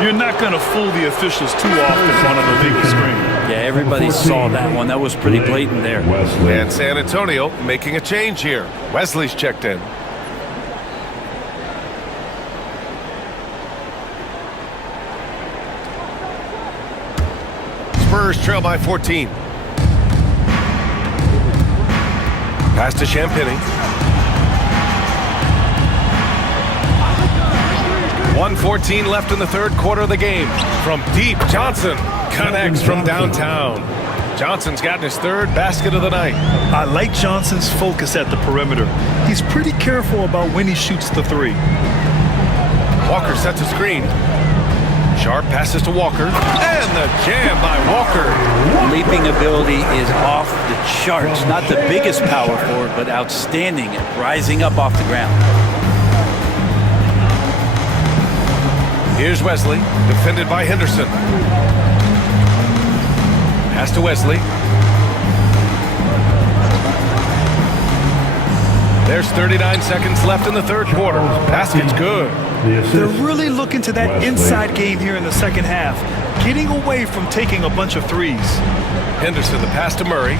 You're not going to fool the officials too often on an illegal screen. Yeah, everybody saw that one. That was pretty blatant there. And San Antonio making a change here. Wesley's checked in. Spurs trail by 14. Pass to Champagnie. 1:14 left in the third quarter of the game. From deep, Johnson connects from downtown. Johnson's gotten his third basket of the night. I like Johnson's focus at the perimeter. He's pretty careful about when he shoots the three. Walker sets a screen. Sharp passes to Walker. And the jam by Walker. Leaping ability is off the charts. Not the biggest power forward, but outstanding at rising up off the ground. Here's Wesley, defended by Henderson. Pass to Wesley. There's 39 seconds left in the third quarter. Basket's good. They're really looking to that inside game here in the second half, getting away from taking a bunch of threes. Henderson, the pass to Murray.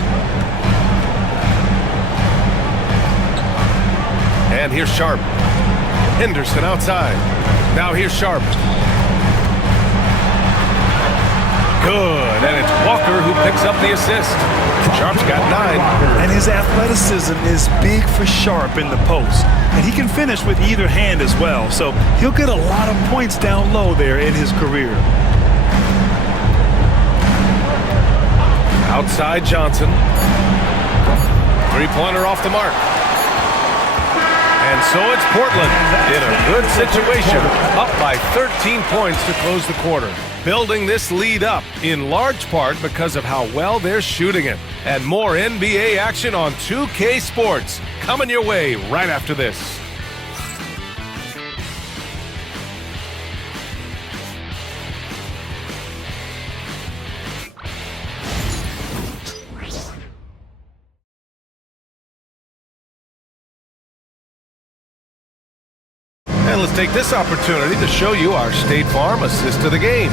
And here's Sharp. Henderson outside. Now here's Sharp. Good, and it's Walker who picks up the assist. Sharp's got 9. And his athleticism is big for Sharp in the post. And he can finish with either hand as well, so he'll get a lot of points down low there in his career. Outside Johnson. Three-pointer off the mark. And so it's Portland in a good situation, up by 13 points to close the quarter. Building this lead up in large part because of how well they're shooting it. And more NBA action on 2K Sports coming your way right after this. And let's take this opportunity to show you our State Farm assist of the game.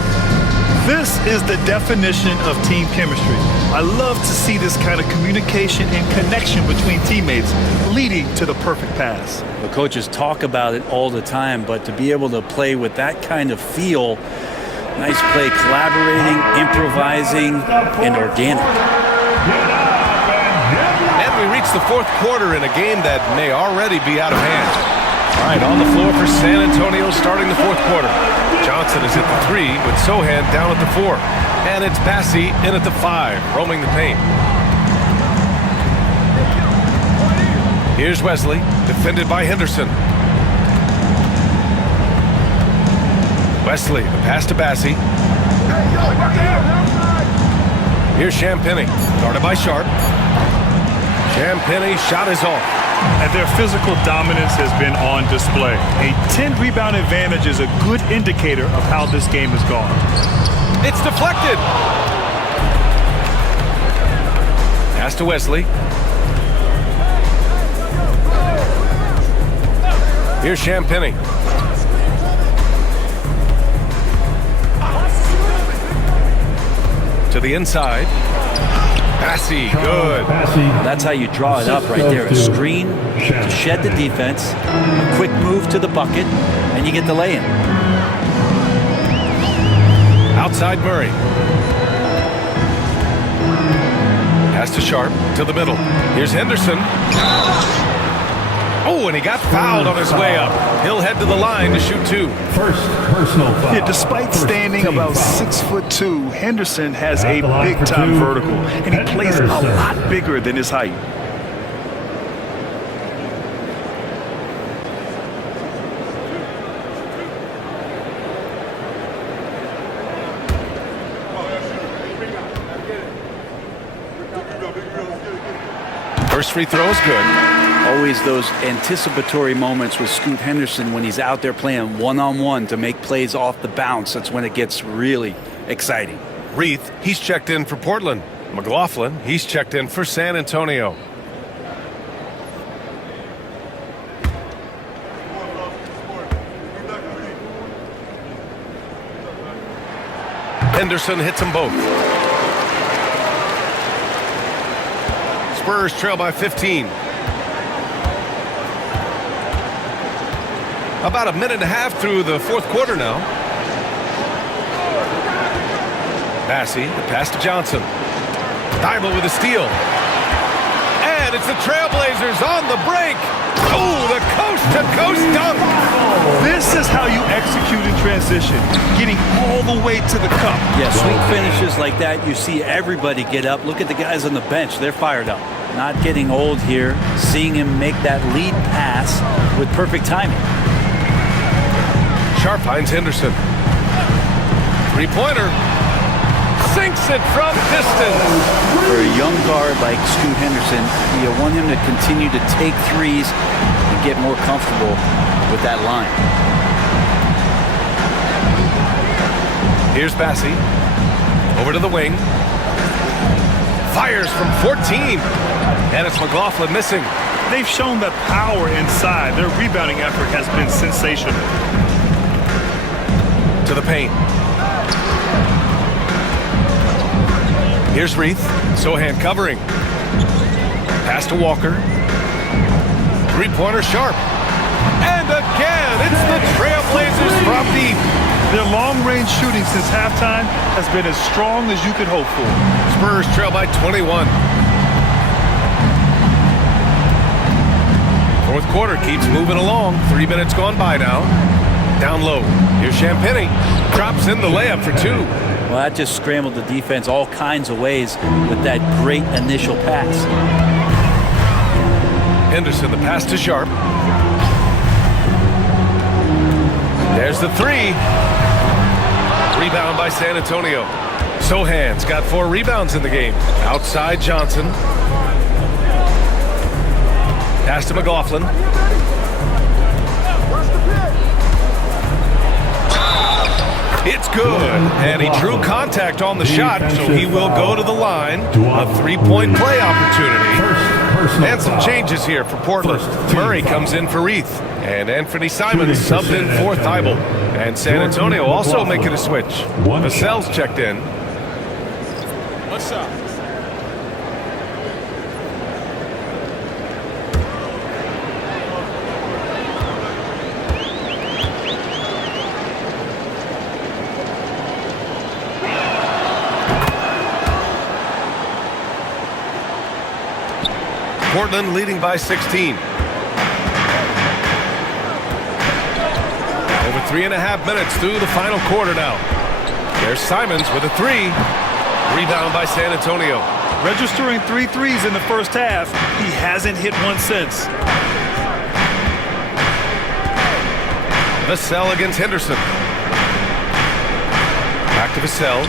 This is the definition of team chemistry. I love to see this kind of communication and connection between teammates leading to the perfect pass. The coaches talk about it all the time, but to be able to play with that kind of feel, nice play, collaborating, improvising, and organic. And we reach the fourth quarter in a game that may already be out of hand. All right, on the floor for San Antonio starting the fourth quarter. Johnson is at the 3 with Sohan down at the 4. And it's Bassey in at the 5, roaming the paint. Here's Wesley, defended by Henderson. Wesley, the pass to Bassey. Here's Champagnie, guarded by Sharp. Champagnie shot is off. And their physical dominance has been on display. A 10-rebound advantage is a good indicator of how this game has gone. It's deflected. Pass to Wesley. Here's Champagnie. To the inside. Bassey, good. That's how you draw it up right there. A screen to shed the defense, a quick move to the bucket, and you get the lay-in. Outside Murray. Pass to Sharp, to the middle. Here's Henderson. Oh, and he got fouled on his way up. He'll head to the line to shoot 2. First personal foul. Yeah, despite standing about 6'2", Henderson has a big-time vertical, and he plays a lot bigger than his height. First free throw is good. Always those anticipatory moments with Scoot Henderson when he's out there playing one-on-one to make plays off the bounce. That's when it gets really exciting. Reith, he's checked in for Portland. McLaughlin, he's checked in for San Antonio. Henderson hits them both. Spurs trail by 15. About a minute and a half through the fourth quarter now. Bassey, the pass to Johnson. Dalla with a steal. And it's the Trailblazers on the break. Oh, the coast-to-coast dunk. This is how you execute in transition, getting all the way to the cup. Yeah, sweet finishes like that, you see everybody get up. Look at the guys on the bench. They're fired up. Not getting old here. Seeing him make that lead pass with perfect timing. Sharp finds Henderson. Three-pointer. Sinks it from distance. For a young guard like Scoot Henderson, you want him to continue to take threes and get more comfortable with that line. Here's Bassey. Over to the wing. Fires from 14. And it's McLaughlin missing. They've shown that power inside. Their rebounding effort has been sensational. To the paint. Here's Reith. Sohan covering. Pass to Walker. Three-pointer Sharp. And again, it's the Trailblazers from deep. Their long-range shooting since halftime has been as strong as you could hope for. Spurs trail by 21. Fourth quarter keeps moving along. 3 minutes gone by now. Down low. Here's Champagnie. Drops in the layup for 2. Well, that just scrambled the defense all kinds of ways with that great initial pass. Henderson, the pass to Sharp. There's the 3. Rebound by San Antonio. Sohan's got 4 rebounds in the game. Outside Johnson. Pass to McLaughlin. It's good, and he drew contact on the shot, so he will go to the line. A 3-point play opportunity. personal And some foul. changes here for Portland. First team Murray foul. comes in for Reith. And Anthony Simons Shooting for subbed in San for Antonio. Thibault. And San Jordan Antonio also McLaughlin. making a switch. One Vassell's shot. checked in. One shot. Portland leading by 16. Over 3.5 minutes through the final quarter now. There's Simons with a three. Rebound by San Antonio. Registering 3 threes in the first half, he hasn't hit one since. Vassell against Henderson. Back to Vassell.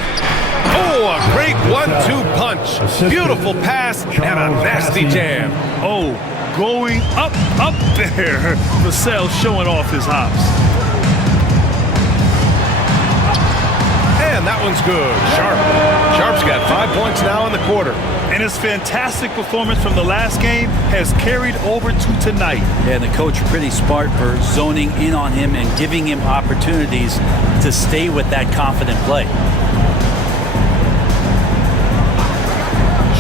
Oh, a great 1-2 punch. Beautiful pass and a nasty jam. Oh, going up there. Vassell showing off his hops. And that one's good. Sharp's got 5 points now in the quarter. And his fantastic performance from the last game has carried over to tonight. And the coach pretty smart for zoning in on him and giving him opportunities to stay with that confident play.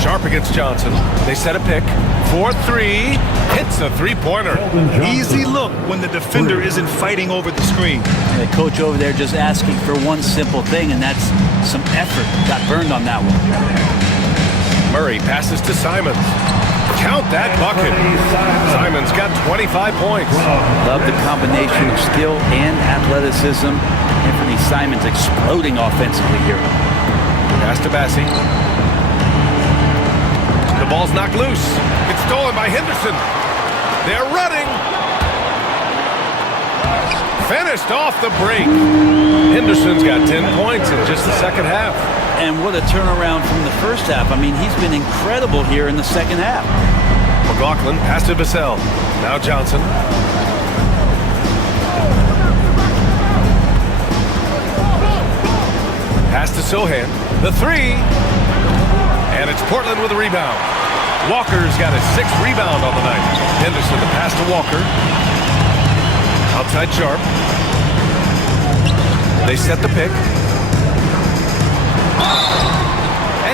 Sharp against Johnson. They set a pick. 4-3. Hits a three-pointer. Easy look when the defender isn't fighting over the screen. And the coach over there just asking for one simple thing, and that's some effort. Got burned on that one. Murray passes to Simons. Count that bucket. Simons got 25 points. Love the combination of skill and athleticism. Anthony Simons exploding offensively here. Pass to Bassi. The ball's knocked loose. It's stolen by Henderson. They're running. Finished off the break. Henderson's got 10 points in just the second half. And what a turnaround from the first half. I mean, he's been incredible here in the second half. McLaughlin pass to Vassell. Now Johnson. Pass to Sohan. The three. And it's Portland with a rebound. Walker's got his 6th rebound on the night. Henderson the pass to Walker. Outside Sharp. They set the pick.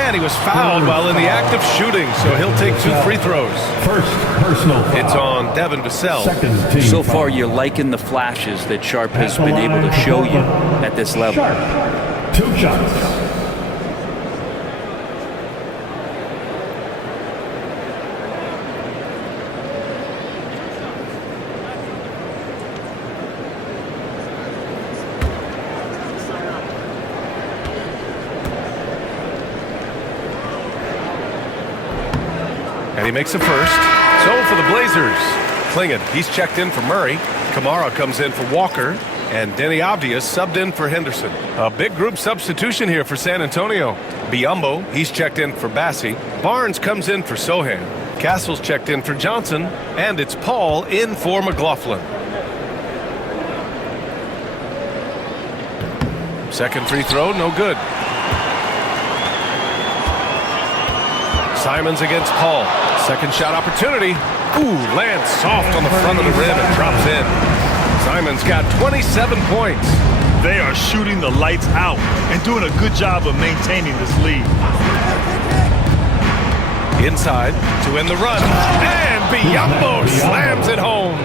And he was fouled while in the act of shooting, so he'll take 2 free throws. First personal foul. It's on Devin Vassell. Second team So far, foul. you're liking the flashes that Sharp has been able to show you at this level. Sharp. 2 shots. And he makes a first. So for the Blazers, Klingon, he's checked in for Murray. Kamara comes in for Walker. And Denny Obvious subbed in for Henderson. A big group substitution here for San Antonio. Biyombo, he's checked in for Bassi. Barnes comes in for Sohan. Castle's checked in for Johnson. And it's Paul in for McLaughlin. Second free throw, no good. Simons against Paul. Second shot opportunity. Ooh, lands soft on the front of the rim and drops in. Simons got 27 points. They are shooting the lights out and doing a good job of maintaining this lead. Inside to end the run. And Biyombo slams it home.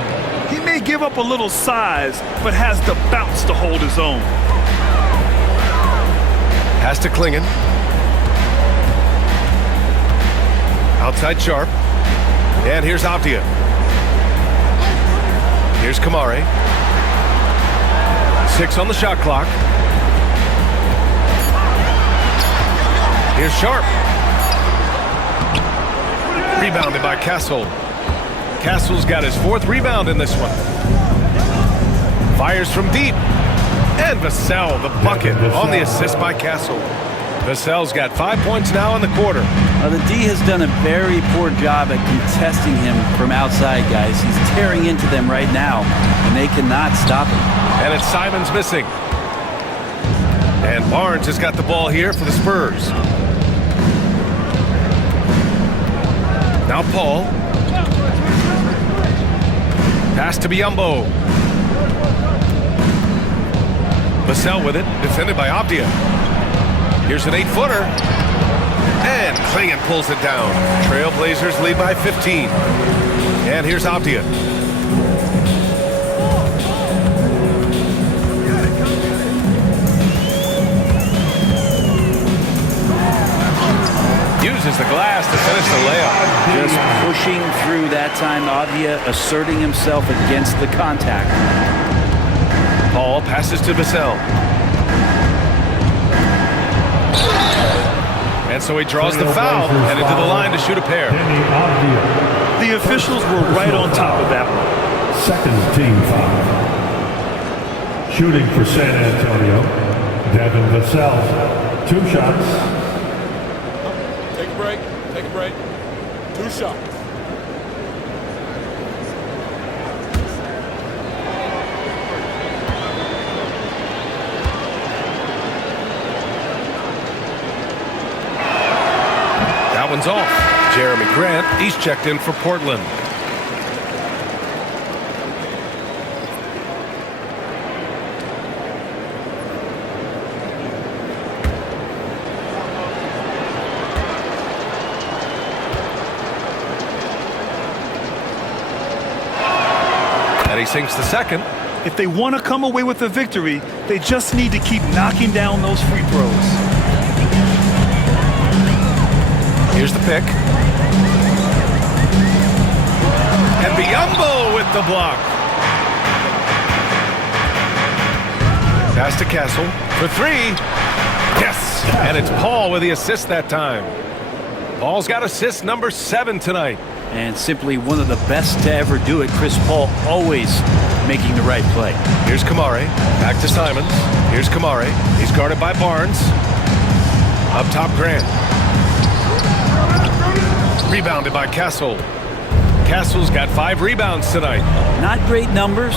He may give up a little size, but has the bounce to hold his own. Pass to Klingon. Outside Sharp. And here's Avdia. Here's Kamare. 6 on the shot clock. Here's Sharp. Rebounded by Castle. Castle's got his 4th rebound in this one. Fires from deep. And Vassell, the bucket, on the assist by Castle. Vassell's got 5 points now in the quarter. The D has done a very poor job at contesting him from outside, guys. He's tearing into them right now, and they cannot stop him. And it's Simons missing. And Barnes has got the ball here for the Spurs. Now Paul. Pass to Biyombo. Vassell with it, defended by Avdia. Here's an 8-footer. And Klingon pulls it down. Trailblazers lead by 15. And here's Avdia. Uses the glass to finish the layup. Just pushing through that time. Avdia asserting himself against the contact. Paul passes to Vassell. And so he draws the foul, headed to the line to shoot a pair. The officials were right on top of that one. Second team foul. Shooting for San Antonio, Devin Vassell. 2 shots. Take a break. Take a break. 2 shots. That one's off. Jeremy Grant, he's checked in for Portland. And he sinks the second. If they want to come away with a victory, they just need to keep knocking down those free throws. Here's the pick. And Biyombo with the block. Pass to Castle for 3. Yes! And it's Paul with the assist that time. Paul's got assist number 7 tonight. And simply one of the best to ever do it. Chris Paul always making the right play. Here's Kamare. Back to Simons. Here's Kamare. He's guarded by Barnes. Up top, Grant. Rebounded by Castle. Castle's got 5 rebounds tonight. Not great numbers,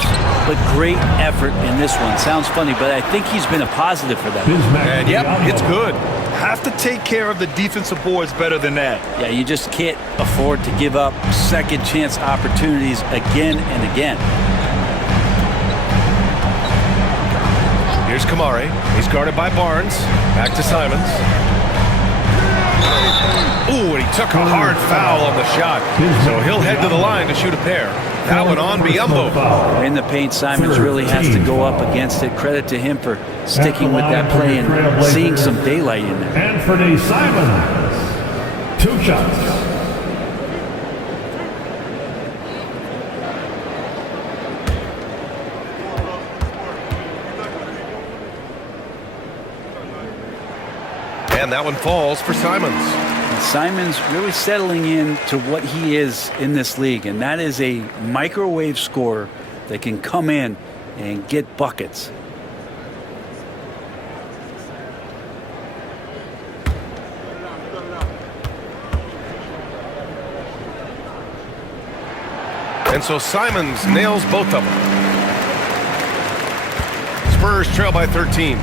but great effort in this one. Sounds funny, but I think he's been a positive for them. And yep, it's good. Have to take care of the defensive boards better than that. Yeah, you just can't afford to give up second chance opportunities again and again. Here's Kamare. He's guarded by Barnes. Back to Simons. Ooh, and he took a hard foul on the shot. So he'll head to the line to shoot a pair. That one on Biyombo. In the paint, Simons really has to go up against it. Credit to him for sticking with that play and seeing some daylight in there. Anthony Simons. 2 shots. And that one falls for Simons. And Simons really settling in to what he is in this league, and that is a microwave scorer that can come in and get buckets. And so Simons nails both of them. Spurs trail by 13.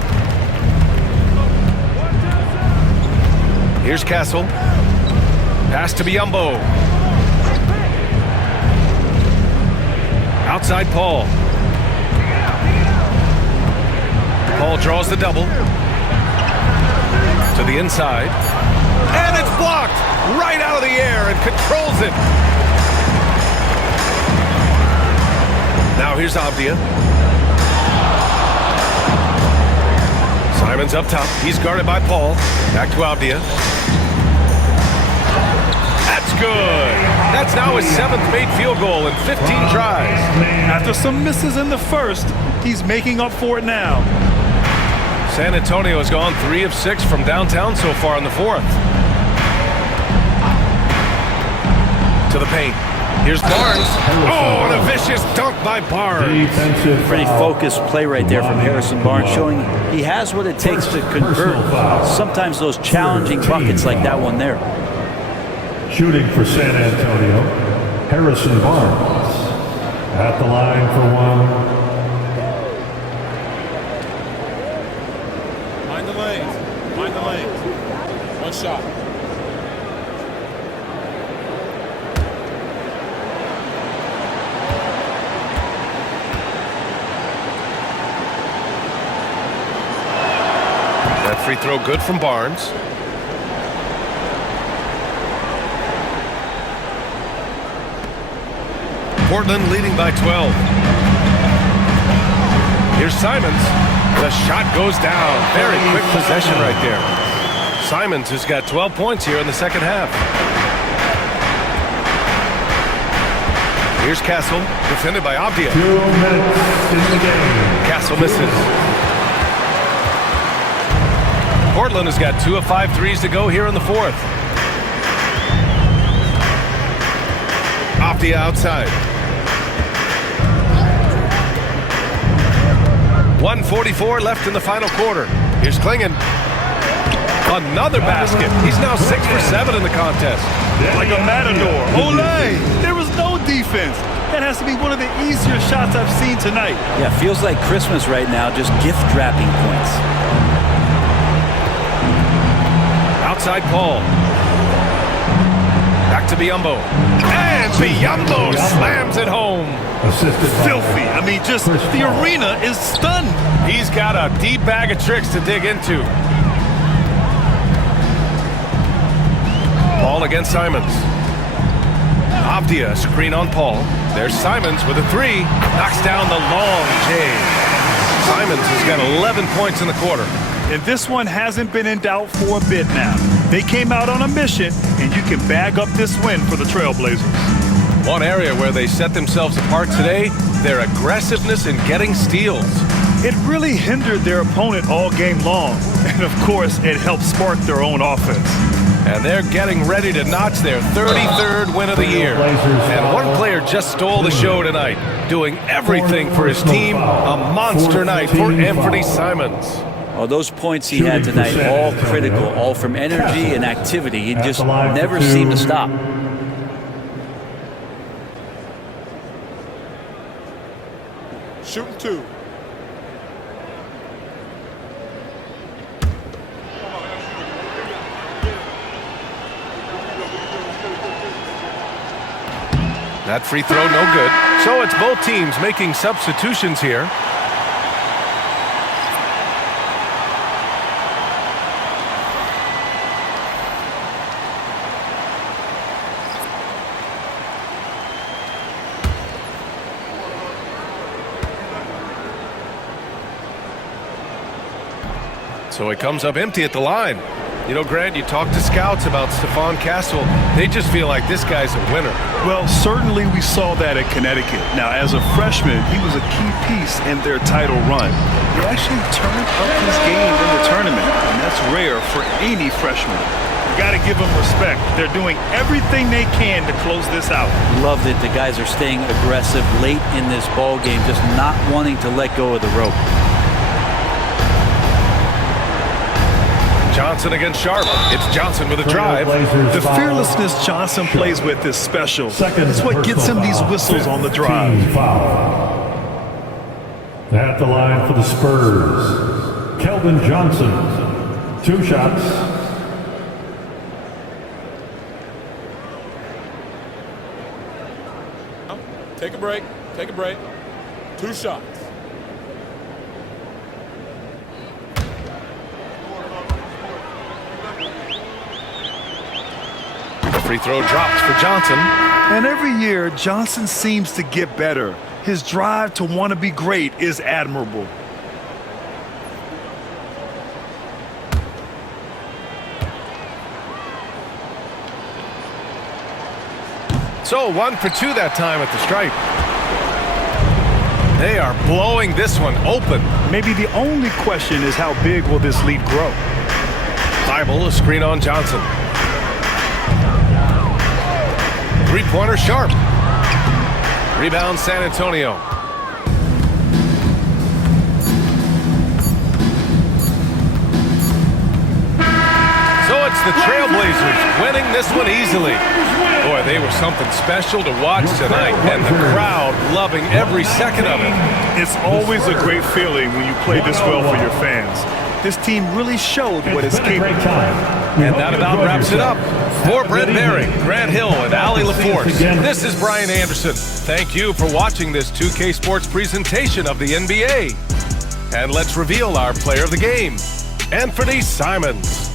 Here's Castle. Pass to Biyombo. Outside Paul. Paul draws the double. To the inside. And it's blocked right out of the air and controls it. Now here's Avdia. Simons up top. He's guarded by Paul. Back to Avdia. That's good. That's now his 7th made field goal in 15 tries. After some misses in the first, he's making up for it now. San Antonio has gone 3 of 6 from downtown so far in the 4th. To the paint. Here's Barnes. Oh, and a vicious dunk by Barnes. Pretty focused play right there from Harrison Barnes, showing he has what it takes to convert sometimes those challenging buckets like that one there. Shooting for San Antonio, Harrison Barnes. At the line for 1. Mind the lanes. Mind the lanes. 1 shot. free throw good from Barnes. Portland leading by 12. Here's Simons. The shot goes down. Very quick possession right there. Simons has got 12 points here in the second half. Here's Castle, defended by Avdia. 2 minutes in the game. Castle misses. Portland has got 2 of 5 threes to go here in the fourth. Avdia outside. 1:44 left in the final quarter. Here's Klingon. Another basket. He's now 6 for 7 in the contest. Like a matador. Olé! There was no defense. That has to be one of the easier shots I've seen tonight. Yeah, feels like Christmas right now, just gift wrapping points. Outside Paul. Back to Biyombo. And Biyombo slams it home. Assisted by Filthy. I mean, just the arena is stunned. He's got a deep bag of tricks to dig into. Paul against Simons. Avdia screen on Paul. There's Simons with a 3. Knocks down the long J. Simons has got 11 points in the quarter. And this one hasn't been in doubt for a bit now. They came out on a mission, and you can bag up this win for the Trailblazers. One area where they set themselves apart today, their aggressiveness in getting steals. It really hindered their opponent all game long. And of course, it helped spark their own offense. And they're getting ready to notch their 33rd win of the year. And one player just stole the show tonight, doing everything for his team. A monster night for Anthony Simons. Oh, those points he had tonight, all critical, all from energy and activity. He just never seemed to stop. Shooting 2. That free throw no good. So it's both teams making substitutions here. So it comes up empty at the line. You know, Grant, you talk to scouts about Stephon Castle. They just feel like this guy's a winner. Well, certainly we saw that at Connecticut. Now, as a freshman, he was a key piece in their title run. He actually turned up his game in the tournament, and that's rare for any freshman. You got to give them respect. They're doing everything they can to close this out. Love that the guys are staying aggressive late in this ball game, just not wanting to let go of the rope. Johnson against Sharp. It's Johnson with a drive. The fearlessness Johnson plays with is special. It's what gets him these whistles on the drive. At the line for the Spurs, Keldon Johnson. 2 shots. Take a break. Take a break. 2 shots. Free throw dropped for Johnson. And every year, Johnson seems to get better. His drive to want to be great is admirable. So 1 for 2 that time at the stripe. They are blowing this one open. Maybe the only question is how big will this lead grow? Bible, a screen on Johnson. Three-pointer Sharp. Rebound San Antonio. So it's the Trailblazers winning this one easily. Boy, they were something special to watch tonight, and the crowd loving every second of it. It's always a great feeling when you play this well for your fans. This team really showed what it's capable of. And that about wraps it up. For Brent Baring, Grant Hill, and Allie LaForce, this is Brian Anderson. Thank you for watching this 2K Sports presentation of the NBA. And let's reveal our player of the game. Anthony Simons.